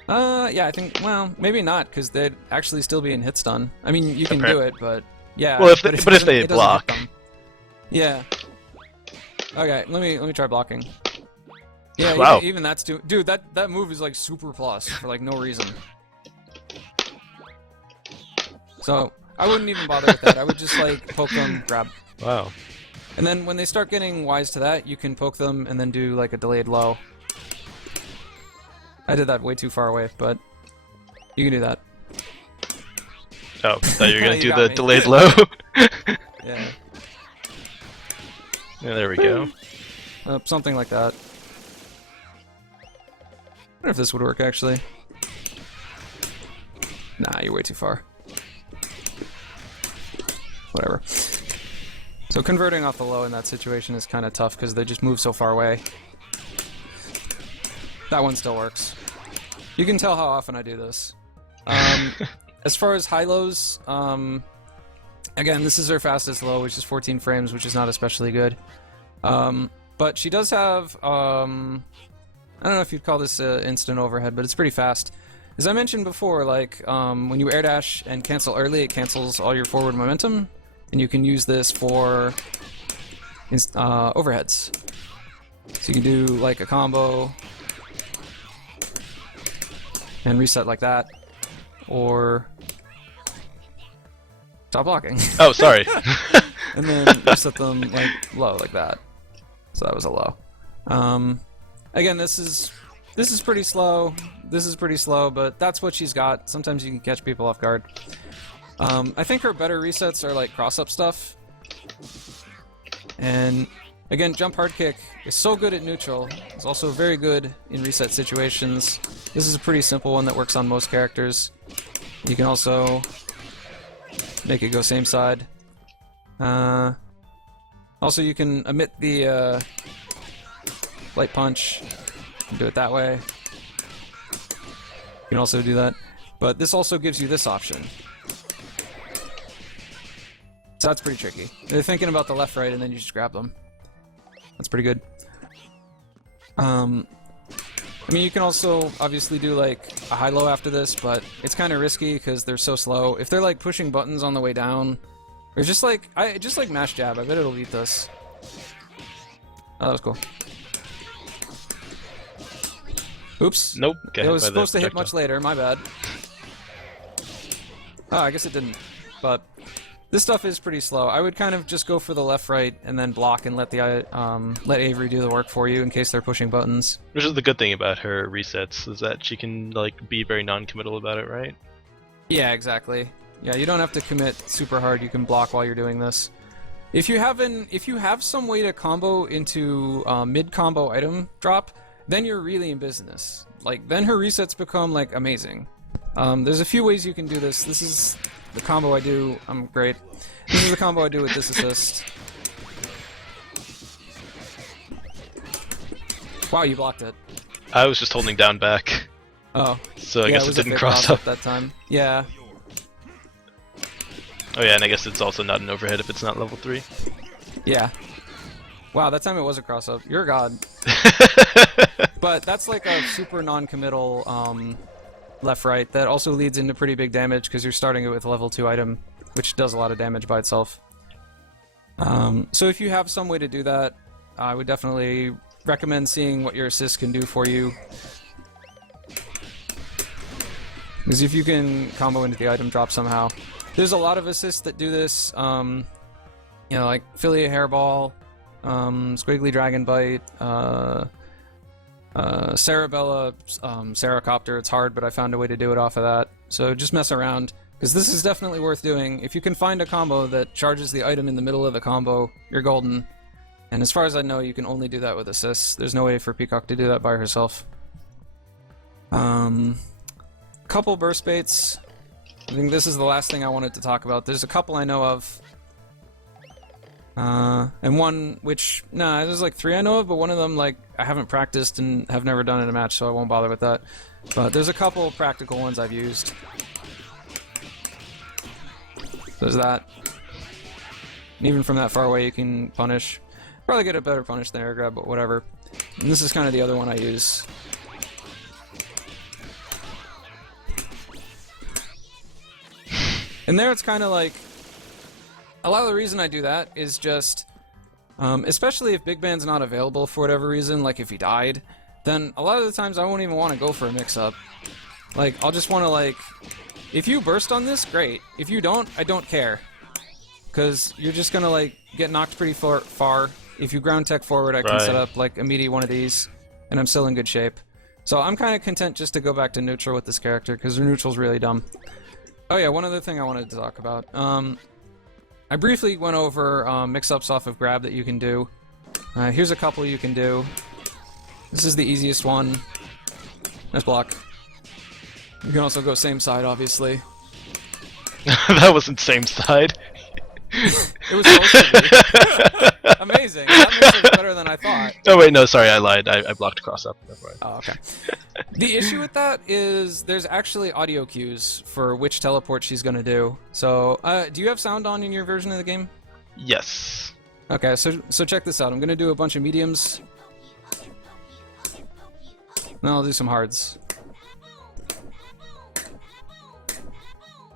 Yeah, I think, well, maybe not, because they'd actually still be in hit stun. I mean, you can do it, but yeah. Well, if they block. Yeah. Okay, let me try blocking. Yeah, wow. even that's too. Dude, that move is like super plus for like no reason. So I wouldn't even bother with that. I would just like poke them, grab. Wow. And then when they start getting wise to that, you can poke them and then do like a delayed low. I did that way too far away, but you can do that. Oh, I thought you were gonna You do got the me. delayed low. Yeah. Yeah, there we go. Something like that. I wonder if this would work actually. Nah, you're way too far. Whatever. So converting off the low in that situation is kind of tough because they just move so far away. That one still works. You can tell how often I do this. As far as high-lows, again, this is her fastest low, which is 14 frames, which is not especially good. But she does have, I don't know if you'd call this instant overhead, but it's pretty fast. As I mentioned before, like, when you air dash and cancel early, it cancels all your forward momentum, and you can use this for overheads. So you can do, like, a combo and reset like that, or stop blocking. Oh, sorry. And then reset them like low, like that. So that was a low. Again, this is pretty slow. This is pretty slow, but that's what she's got. Sometimes you can catch people off guard. I think her better resets are like cross-up stuff. And again, jump hard kick is so good at neutral. It's also very good in reset situations. This is a pretty simple one that works on most characters. You can also make it go same side. Also, you can omit the light punch and do it that way. You can also do that. But this also gives you this option. So that's pretty tricky. They're thinking about the left, right, and then you just grab them. That's pretty good. I mean, you can also obviously do like a high-low after this, but it's kind of risky because they're so slow. If they're like pushing buttons on the way down, or just like mash jab, I bet it'll beat this. Oh, that was cool. Oops. Nope. It was supposed to hit much later. My bad. Oh, I guess it didn't. But this stuff is pretty slow. I would kind of just go for the left, right, and then block and let let Avery do the work for you in case they're pushing buttons. Which is the good thing about her resets, is that she can like be very non-committal about it, right? Yeah, exactly. Yeah, you don't have to commit super hard. You can block while you're doing this. If you have some way to combo into mid-combo item drop, then you're really in business. Like, then her resets become like amazing. There's a few ways you can do this. This is the combo I do. I'm great. This is the combo I do with this assist. Wow, you blocked it. I was just holding down back. Oh. So I yeah, guess it didn't cross up that time. Yeah. Oh yeah, and I guess it's also not an overhead if it's not level 3. Yeah. Wow, that time it was a cross up. You're a god. But that's like a super non-committal left-right that also leads into pretty big damage because you're starting it with a level 2 item, which does a lot of damage by itself. So if you have some way to do that, I would definitely recommend seeing what your assist can do for you. Because if you can combo into the item drop somehow. There's a lot of assists that do this, you know, like Philia Hairball, Squiggly Dragon Bite, Cerebella, Seracopter. It's hard, but I found a way to do it off of that. So just mess around, because this is definitely worth doing. If you can find a combo that charges the item in the middle of the combo, you're golden. And as far as I know, you can only do that with assists. There's no way for Peacock to do that by herself. Couple burst baits. I think this is the last thing I wanted to talk about. There's a couple I know of. And one which, nah, there's like 3 I know of, but one of them, like, I haven't practiced and have never done in a match, so I won't bother with that. But there's a couple practical ones I've used. There's that. And even from that far away you can punish. Probably get a better punish than air grab, but whatever. And this is kind of the other one I use. And there it's kind of like, a lot of the reason I do that is just, especially if Big Band's not available for whatever reason, like if he died, then a lot of the times I won't even want to go for a mix-up. Like, I'll just want to, like, if you burst on this, great. If you don't, I don't care. Because you're just going to, like, get knocked pretty far. If you ground tech forward, I can set up, like, immediate one of these, and I'm still in good shape. So I'm kind of content just to go back to neutral with this character, because neutral's really dumb. Oh yeah, one other thing I wanted to talk about. I briefly went over mix-ups off of grab that you can do. Here's a couple you can do. This is the easiest one. Nice block. You can also go same side, obviously. That wasn't same side. It was supposed to be. Amazing. That makes it better than I thought. Oh wait, no, sorry, I lied. I blocked cross up. Oh, okay. The issue with that is there's actually audio cues for which teleport she's going to do. So, do you have sound on in your version of the game? Yes. Okay, so check this out. I'm going to do a bunch of mediums. Then I'll do some hards.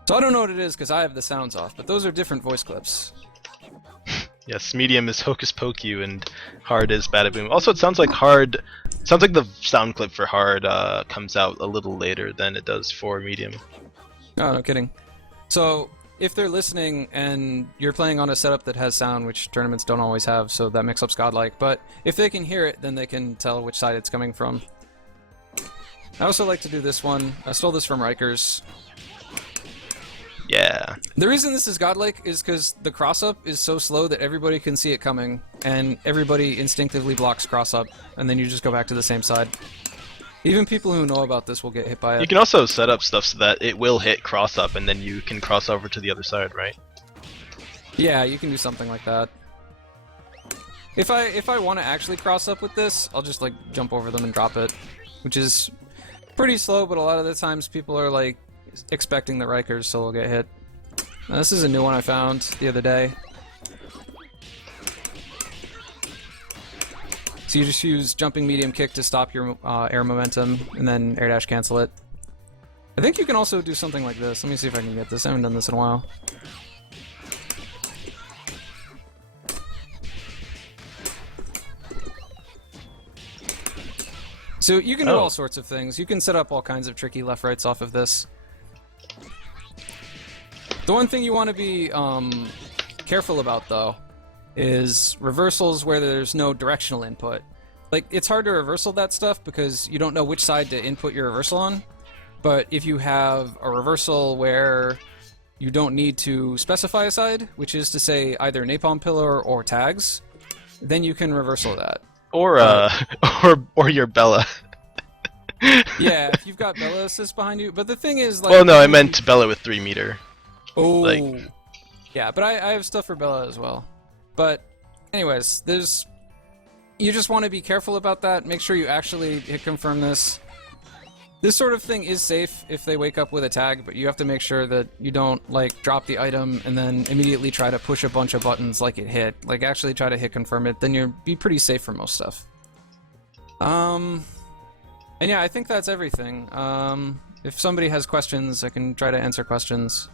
So I don't know what it is because I have the sounds off, but those are different voice clips. Yes, medium is Hocus Pocus and hard is Badaboom. Also, it sounds like hard. Sounds like the sound clip for hard comes out a little later than it does for medium. Oh, no kidding. So if they're listening and you're playing on a setup that has sound, which tournaments don't always have, so that mix-up's godlike, but if they can hear it, then they can tell which side it's coming from. I also like to do this one. I stole this from Rikers. Yeah. The reason this is godlike is because the cross-up is so slow that everybody can see it coming, and everybody instinctively blocks cross-up, and then you just go back to the same side. Even people who know about this will get hit by it. You can also set up stuff so that it will hit cross-up, and then you can cross over to the other side, right? Yeah, you can do something like that. If I want to actually cross-up with this, I'll just, like, jump over them and drop it, which is pretty slow, but a lot of the times people are, like, expecting the Rikers, so they'll get hit. Now, this is a new one I found the other day. So you just use jumping medium kick to stop your air momentum, and then air dash cancel it. I think you can also do something like this. Let me see if I can get this. I haven't done this in a while. So you can do all sorts of things. You can set up all kinds of tricky left-rights off of this. The one thing you want to be careful about, though, is reversals where there's no directional input. Like, it's hard to reversal that stuff because you don't know which side to input your reversal on. But if you have a reversal where you don't need to specify a side, which is to say either napalm pillar or tags, then you can reversal that. Or your Bella. Yeah, if you've got Bella assist behind you. But the thing is, like... Well, no, I meant Bella with 3 meter. Oh. Like... Yeah, but I have stuff for Bella as well. But, anyways, there's... You just want to be careful about that. Make sure you actually hit confirm this. This sort of thing is safe if they wake up with a tag, but you have to make sure that you don't, like, drop the item and then immediately try to push a bunch of buttons like it hit. Like, actually try to hit confirm it, then you'll be pretty safe for most stuff. And yeah, I think that's everything. If somebody has questions, I can try to answer questions.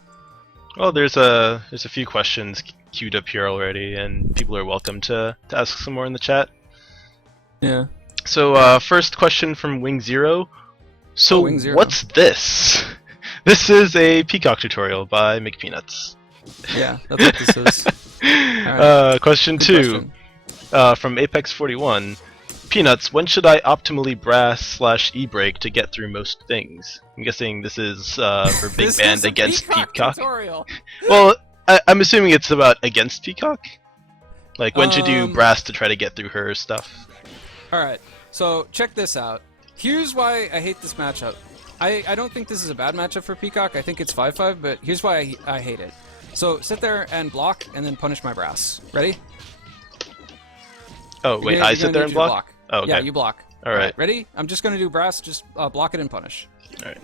Well, there's a few questions queued up here already, and people are welcome to ask some more in the chat. Yeah. So, first question from Wing Zero. So, Wing Zero. What's this? This is a Peacock tutorial by mcpeanuts. Yeah, that's what this is. Right. Question Good 2 question. From Apex41. Peanuts, when should I optimally brass/e-brake to get through most things? I'm guessing this is for Big This Band is a against Peacock. tutorial. Well, I'm assuming it's about against Peacock? Like, when should you brass to try to get through her stuff? Alright, so check this out. Here's why I hate this matchup. I don't think this is a bad matchup for Peacock. I think it's 5-5, but here's why I hate it. So sit there and block, and then punish my brass. Ready? Oh, wait, I sit there and block? Oh, okay. Yeah, you block. Alright. Ready? I'm just gonna do brass, just block it and punish. Alright.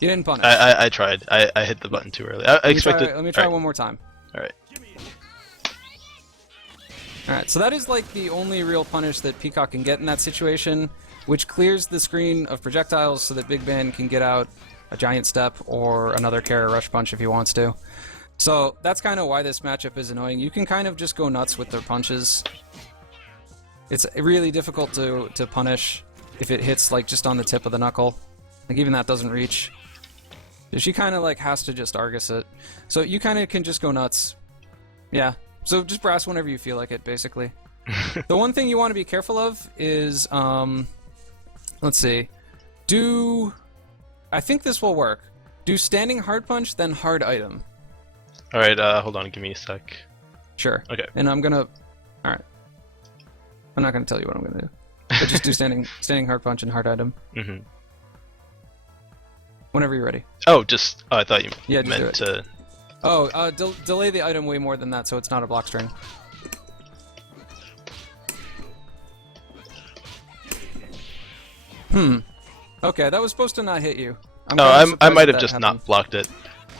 You didn't punish. I tried. I hit the button too early. I expected... Let me try one more time. Alright. Alright, so that is like the only real punish that Peacock can get in that situation, which clears the screen of projectiles so that Big Ben can get out a giant step or another carry rush punch if he wants to. So that's kind of why this matchup is annoying. You can kind of just go nuts with their punches. It's really difficult to punish if it hits like just on the tip of the knuckle. Like even that doesn't reach. She kind of like has to just Argus it. So you kind of can just go nuts. Yeah. So just brass whenever you feel like it, basically. The one thing you want to be careful of is, let's see. I think this will work. Do standing hard punch, then hard item. Alright, hold on, give me a sec. Sure. Okay. And I'm gonna... Alright. I'm not gonna tell you what I'm gonna do. But just do standing hard punch and hard item. Mm-hmm. Whenever you're ready. Oh, just... Oh, I thought you Yeah, just meant to... Oh, delay the item way more than that so it's not a block string. Okay, that was supposed to not hit you. I might have just not blocked it.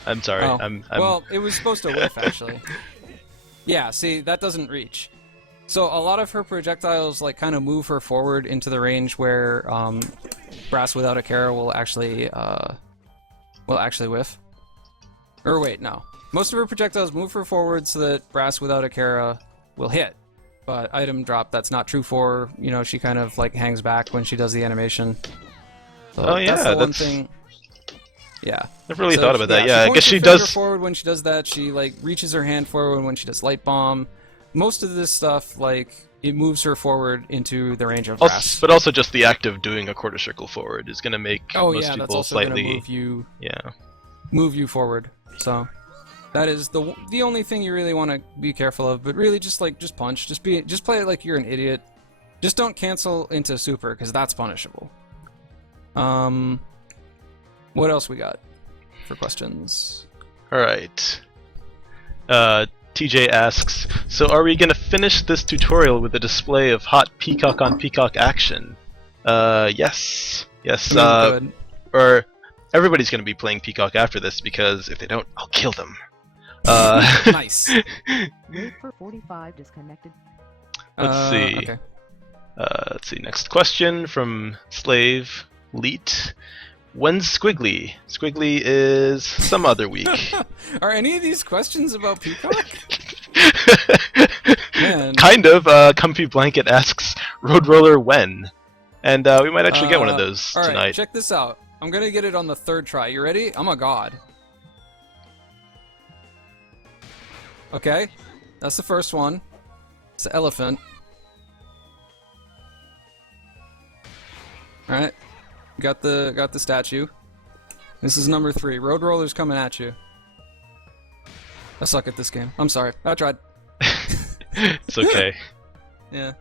I'm sorry. Oh. I'm... Well, it was supposed to whiff, actually. Yeah, see, that doesn't reach. So a lot of her projectiles like kind of move her forward into the range where Brass without a Kara will actually whiff. Or wait, no. Most of her projectiles move her forward so that Brass without a Kara will hit. But item drop, that's not true for her. You know, she kind of like hangs back when she does the animation. So Oh yeah, that's the one thing. Yeah. I've really So, thought about that. Yeah, I points guess her she finger does. forward when she does that. She like reaches her hand forward when she does light bomb. Most of this stuff, like, it moves her forward into the range of Brass. But also just the act of doing a quarter circle forward is going to make most that's people also slightly... gonna Yeah. move you forward. So that is the only thing you really want to be careful of. But really, just punch. Just play it like you're an idiot. Just don't cancel into super because that's punishable. What else we got for questions? Alright. TJ asks, so are we going to finish this tutorial with a display of hot Peacock on Peacock action? Yes. Yes. I mean, good. Or everybody's going to be playing Peacock after this because if they don't, I'll kill them. Nice. Wait for 45 disconnected. Let's see. Okay. Let's see. Next question from Slave Leet. When's Squiggly? Squiggly is some other week. Are any of these questions about Peacock? Man. Kind of. Comfy Blanket asks Roadroller when, and we might actually get one of those all right, tonight. check this out. I'm gonna get it on the 3rd try. You ready? I'm a god. Okay, that's the first one. It's the elephant. All right, got the statue. This is number 3. Roadroller's coming at you. I suck at this game. I'm sorry. I tried. It's okay. Yeah.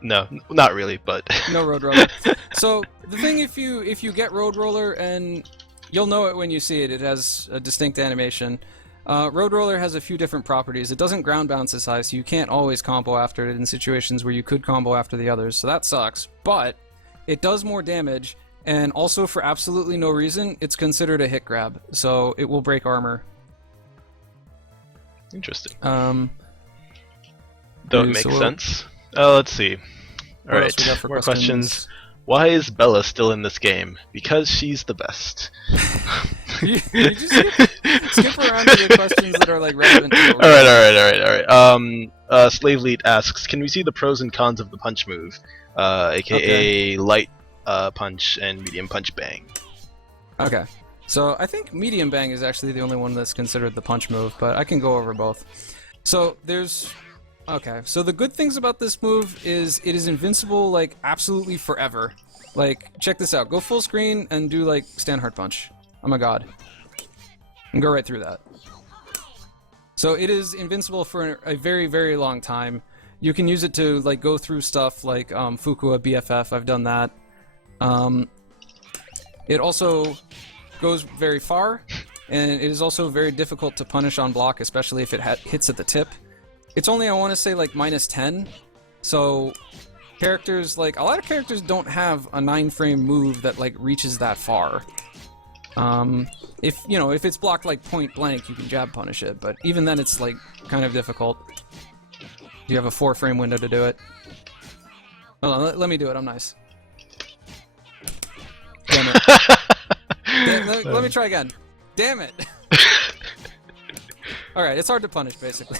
No, not really, but No Roadroller. So the thing, if you get Roadroller, and you'll know it when you see it, it has a distinct animation. Roadroller has a few different properties. It doesn't ground bounce as high, so you can't always combo after it in situations where you could combo after the others. So that sucks. But it does more damage, and also for absolutely no reason, it's considered a hit grab. So it will break armor. interesting. Okay, Though it makes so sense. Let's see. What All else we got right, for more questions. questions? Why is Bella still in this game? Because she's the best. you just skip around to the questions that are like relevant. To All right. Slave Lead asks, can we see the pros and cons of the punch move, aka light punch and medium punch bang? Okay. So I think medium bang is actually the only one that's considered the punch move, but I can go over both. So there's... Okay, so the good things about this move is it is invincible, like, absolutely forever. Like, check this out. Go full screen and do, like, stand hard punch. Oh my god. And go right through that. So it is invincible for a very, very long time. You can use it to, like, go through stuff like Fukua, BFF. I've done that. It also goes very far, and it is also very difficult to punish on block, especially if it hits at the tip. It's only, I want to say, like, -10. So, characters, like, a lot of characters don't have a 9-frame move that, like, reaches that far. If, you know, if it's blocked, like, point blank, you can jab punish it, but even then it's, like, kind of difficult. You have a 4-frame window to do it. Hold on, let me do it, I'm nice. Damn it. Let me try again. Damn it! Alright, it's hard to punish, basically.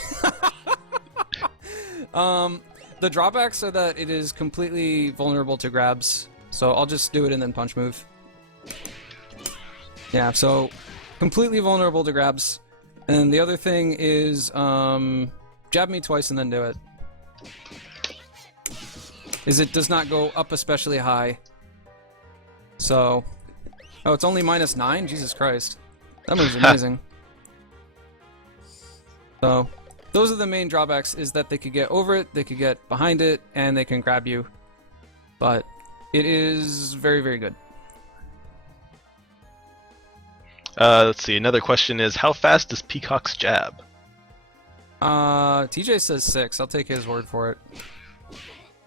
The drawbacks are that it is completely vulnerable to grabs, so I'll just do it and then punch move. Yeah, so completely vulnerable to grabs. And the other thing is, jab me twice and then do it. Is it does not go up especially high. So, oh, it's only -9? Jesus Christ. That move's amazing. So, those are the main drawbacks, is that they could get over it, they could get behind it, and they can grab you. But it is very, very good. Let's see, another question is, how fast is Peacock's jab? TJ says 6. I'll take his word for it.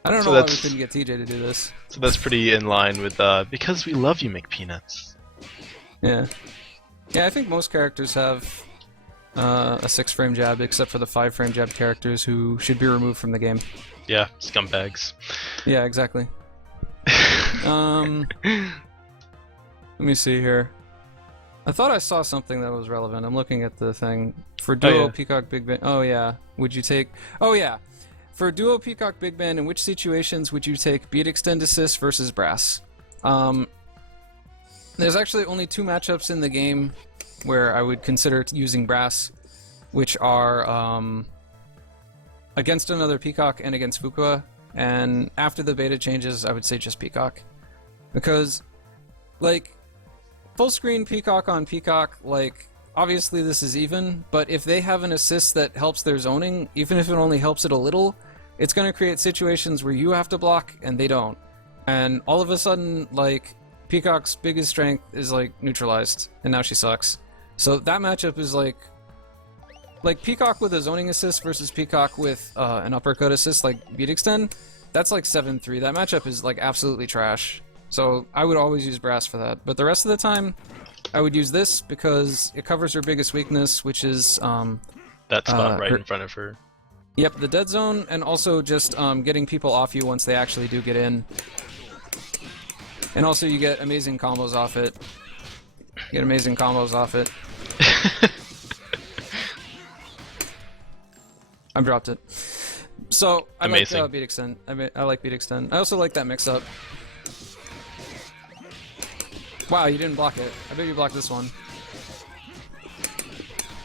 I don't So know why we that's- couldn't get TJ to do this. So that's pretty in line with, because we love you, McPeanuts. Yeah. Yeah, I think most characters have a 6-frame jab, except for the 5-frame jab characters who should be removed from the game. Yeah, scumbags. Yeah, exactly. Let me see here. I thought I saw something that was relevant. I'm looking at the thing. For duo yeah. Peacock Big Band... Oh, yeah. Would you take... Oh, yeah. For duo Peacock Big Band, in which situations would you take Beat Extend Assist versus Brass? There's actually only 2 matchups in the game where I would consider using Brass, which are against another Peacock and against Fukua. And after the beta changes, I would say just Peacock. Because, like, full screen Peacock on Peacock, like, obviously this is even, but if they have an assist that helps their zoning, even if it only helps it a little, it's going to create situations where you have to block and they don't. And all of a sudden, like, Peacock's biggest strength is, like, neutralized, and now she sucks. So that matchup is, like Peacock with a zoning assist versus Peacock with an uppercut assist, like Beat Extend, that's like 7-3. That matchup is, like, absolutely trash. So I would always use brass for that. But the rest of the time, I would use this because it covers her biggest weakness, which is that spot right in front of her. Yep, the dead zone, and also just getting people off you once they actually do get in. And also you get amazing combos off it. You get amazing combos off it. I dropped it. So I amazing. like beat extend. I like beat extend. I also like that mix up. Wow, you didn't block it. I bet you blocked this one.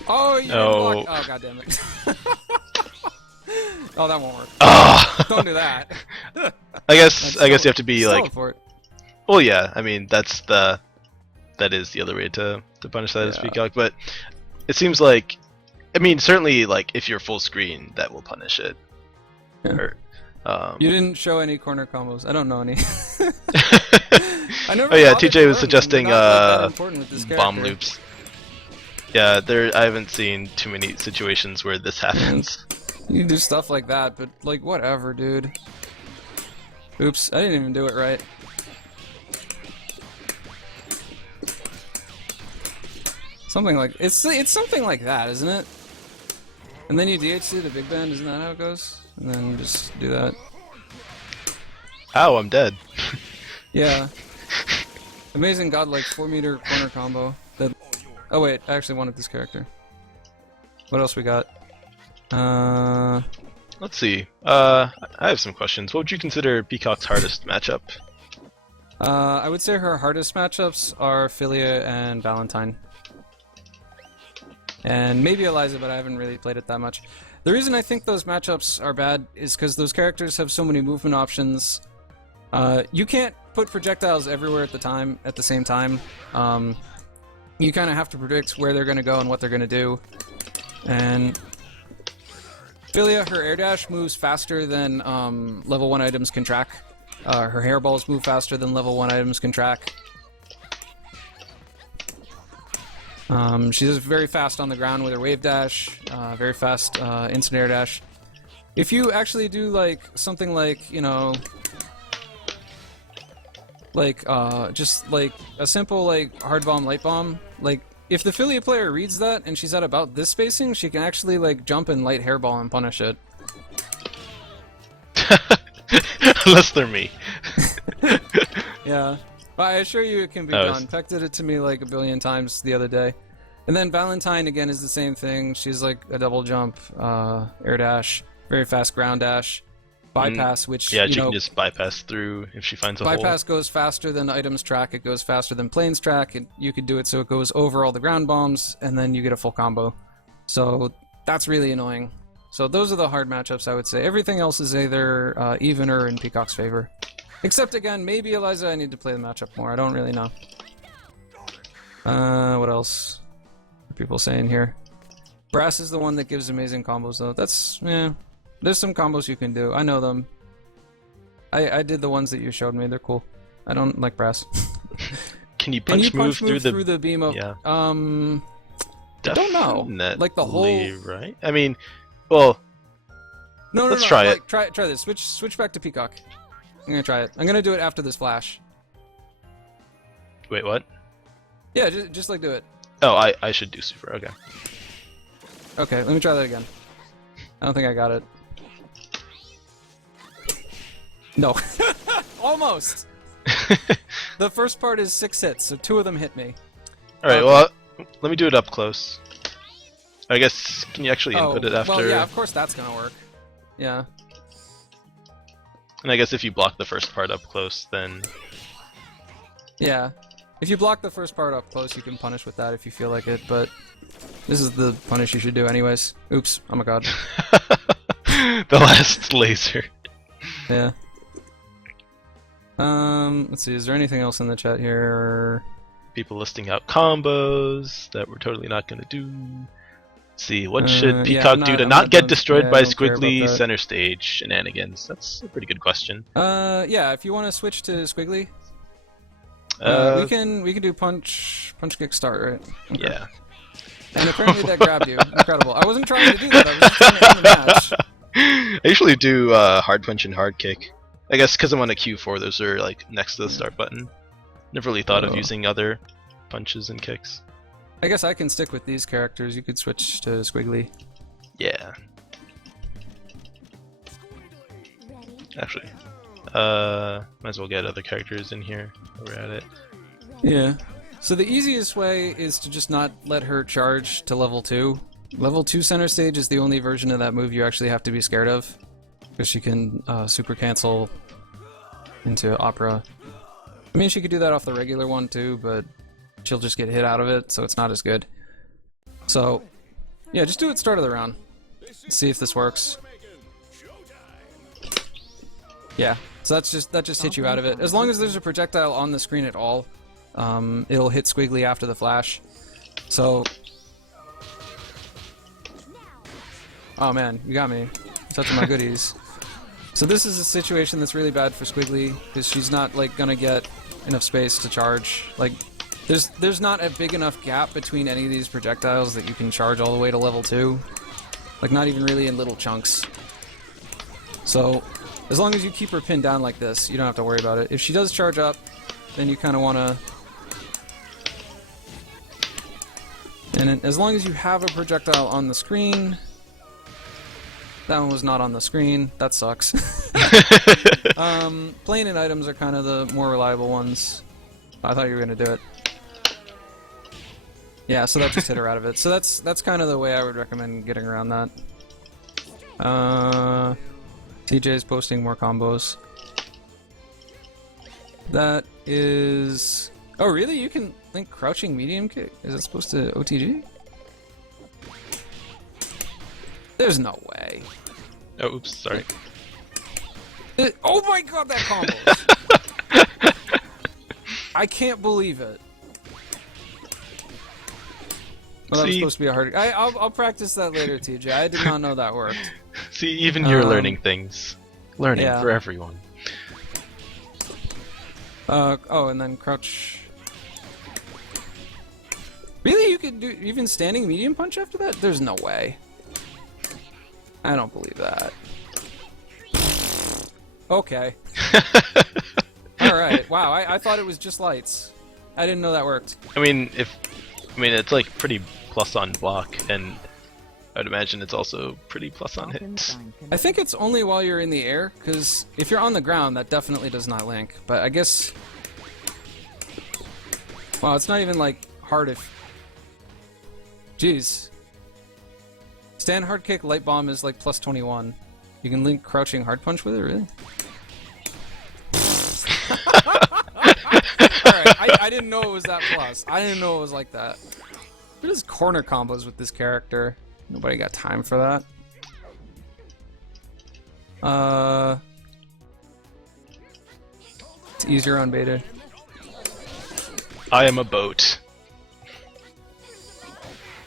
Oh, you didn't block. Oh, god damn it. Oh, that won't work. Oh! Don't do that. I guess you have to be like. For it. Well, yeah. I mean, that is the other way to punish that as Peacock, but it seems like, I mean, certainly like if you're full screen, that will punish it. Yeah. Or, you didn't show any corner combos. I don't know any. I never oh yeah, bothered TJ was learning them. suggesting They're not, like, that important with this bomb character. loops. Yeah, I haven't seen too many situations where this happens. You can do stuff like that, but like whatever, dude. Oops, I didn't even do it right. Something like it's something like that, isn't it? And then you DHC the big bend, isn't that how it goes? And then just do that. Ow, I'm dead. Yeah. Amazing godlike 4-meter corner combo. That. Oh wait, I actually wanted this character. What else we got? Let's see. I have some questions. What would you consider Peacock's hardest matchup? I would say her hardest matchups are Philia and Valentine. And maybe Eliza, but I haven't really played it that much. The reason I think those matchups are bad is because those characters have so many movement options. You can't put projectiles everywhere at the same time. You kind of have to predict where they're going to go and what they're going to do. And Philia, her air dash moves faster than level 1 items can track. Her hairballs move faster than level 1 items can track. She's very fast on the ground with her wave dash, very fast instant air dash. If you actually do like something like, you know, like just like a simple like hard bomb, light bomb, like if the Philia player reads that and she's at about this spacing, she can actually like jump and light hairball and punish it. Unless they're me. Yeah. But I assure you it can be done. Peck did it to me like a billion times the other day. And then Valentine again is the same thing. She's like a double jump, air dash, very fast ground dash, bypass, which yeah, you she know, can just bypass through if she finds a hole. bypass goes faster than items track. It goes faster than planes track. And you could do it so it goes over all the ground bombs, and then you get a full combo. So that's really annoying. So those are the hard matchups, I would say. Everything else is either even or in Peacock's favor. Except, again, maybe Eliza, I need to play the matchup more. I don't really know. What else are people saying here? Brass is the one that gives amazing combos, though. That's, yeah. There's some combos you can do. I know them. I did the ones that you showed me. They're cool. I don't like brass. Can you punch move through the beam of... Yeah. I don't know. Like the whole... Right? I mean, well... No, let's try it. Try this. Switch back to Peacock. I'm gonna try it. I'm gonna do it after this flash. Wait, what? Yeah, just like do it. Oh, I should do super. Okay. Okay, let me try that again. I don't think I got it. No. Almost! The first part is 6 hits, so 2 of them hit me. Alright, well, let me do it up close. I guess, can you actually input it after? Well, yeah, of course that's gonna work. Yeah. And I guess if you block the first part up close, then... Yeah. If you block the first part up close, you can punish with that if you feel like it, but... This is the punish you should do anyways. Oops, oh my god. The last laser. Yeah. Let's see, is there anything else in the chat here? People listing out combos that we're totally not gonna do. Let's see, what should Peacock do to not get destroyed by squiggly center stage shenanigans? That's a pretty good question. Yeah, if you want to switch to squiggly, we can do punch kick start, right? Okay. Yeah. And apparently that grabbed you. Incredible. I wasn't trying to do that. I was just trying to end the match. I usually do hard punch and hard kick. I guess because I'm on a Q4, those are like next to the start button. Never really thought of using other punches and kicks. I guess I can stick with these characters. You could switch to Squiggly. Yeah. Actually, might as well get other characters in here while we're at it. Yeah. So the easiest way is to just not let her charge to level 2. Level 2 center stage is the only version of that move you actually have to be scared of. Because she can super cancel into Opera. I mean, she could do that off the regular one too, but she'll just get hit out of it, so it's not as good. So, yeah, just do it start of the round. See if this works. Yeah, so that just hits you out of it. As long as there's a projectile on the screen at all, it'll hit Squiggly after the flash. So, oh man, you got me. Touching my goodies. So this is a situation that's really bad for Squiggly, because she's not like gonna get enough space to charge. Like, there's not a big enough gap between any of these projectiles that you can charge all the way to level 2. Like, not even really in little chunks. So, as long as you keep her pinned down like this, you don't have to worry about it. If she does charge up, then you kind of want to... And as long as you have a projectile on the screen... That one was not on the screen. That sucks. Plane and items are kind of the more reliable ones. I thought you were going to do it. Yeah, so that just hit her out of it. So that's kind of the way I would recommend getting around that. TJ's posting more combos. That is... Oh, really? You can link crouching medium kick? Is it supposed to OTG? There's no way. Oh, oops, sorry. Oh my god, that combo! I can't believe it. Well, that was supposed to be a hard... I'll practice that later, TJ. I did not know that worked. See, even you're learning things. Learning for everyone. Oh, and then crouch... Really? You could do even standing medium punch after that? There's no way. I don't believe that. Okay. Alright, wow, I thought it was just lights. I didn't know that worked. I mean, it's like pretty plus on block, and I'd imagine it's also pretty plus on hit. I think it's only while you're in the air, because if you're on the ground, that definitely does not link. But I guess... Wow, it's not even, like, hard if... Jeez. Stand hard kick, light bomb is like plus 21. You can link crouching hard punch with it, really? Alright, I didn't know it was that plus. I didn't know it was like that. What is corner combos with this character? Nobody got time for that. It's easier on beta. I am a boat.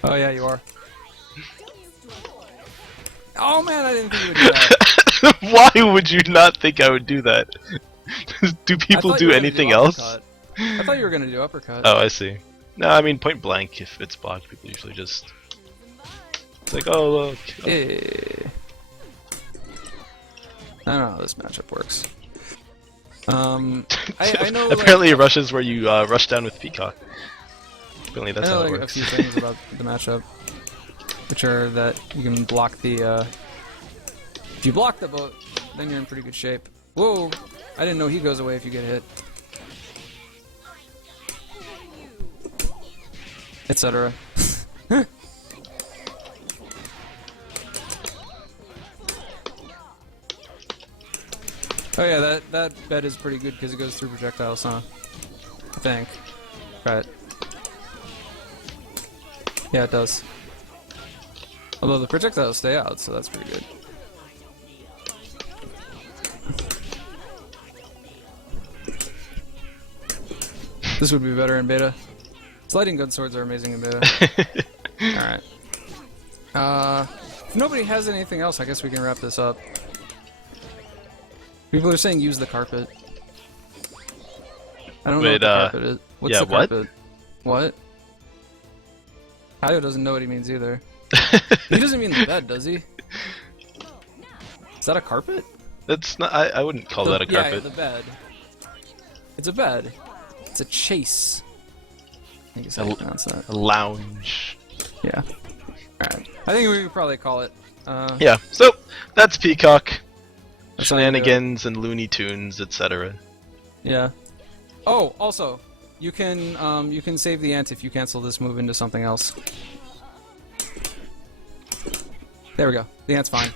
Oh yeah, you are. Oh man, I didn't think you would do that. Why would you not think I would do that? Do people do anything else? I thought you were gonna do uppercut. Oh, I see. No, I mean point blank. If it's blocked, people usually just... It's like, oh look. Oh. I don't know how this matchup works. I know. Apparently, like, rushes where you rush down with Peacock. Apparently, that's how it works. A few things about the matchup, which are that you can block the. If you block the boat, then you're in pretty good shape. Whoa! I didn't know he goes away if you get hit. Etc. Oh yeah, that bed is pretty good because it goes through projectiles, huh? I think. Right. Yeah, it does. Although the projectiles stay out, so that's pretty good. This would be better in beta. Sliding gun swords are amazing in beta. Alright. If nobody has anything else, I guess we can wrap this up. People are saying use the carpet. I don't know what the carpet is. What's the carpet? What? Hayo doesn't know what he means either. He doesn't mean the bed, does he? Is that a carpet? That's not. I wouldn't call that a Yeah, carpet. the bed. It's a bed. It's a chase. I think is how you pronounce that. A lounge. Yeah. Alright. I think we could probably call it. Yeah. So that's Peacock. That's how you do it. Shenanigans and Looney Tunes, etc. Yeah. Oh, also, you can save the ant if you cancel this move into something else. There we go. The ant's fine.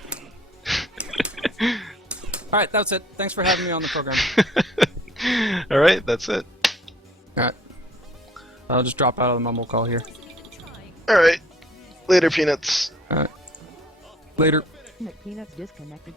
Alright, that's it. Thanks for having me on the program. Alright, that's it. Alright. I'll just drop out of the mumble call here. Alright. Later, Peanuts. Alright. Later. McPeanuts disconnected.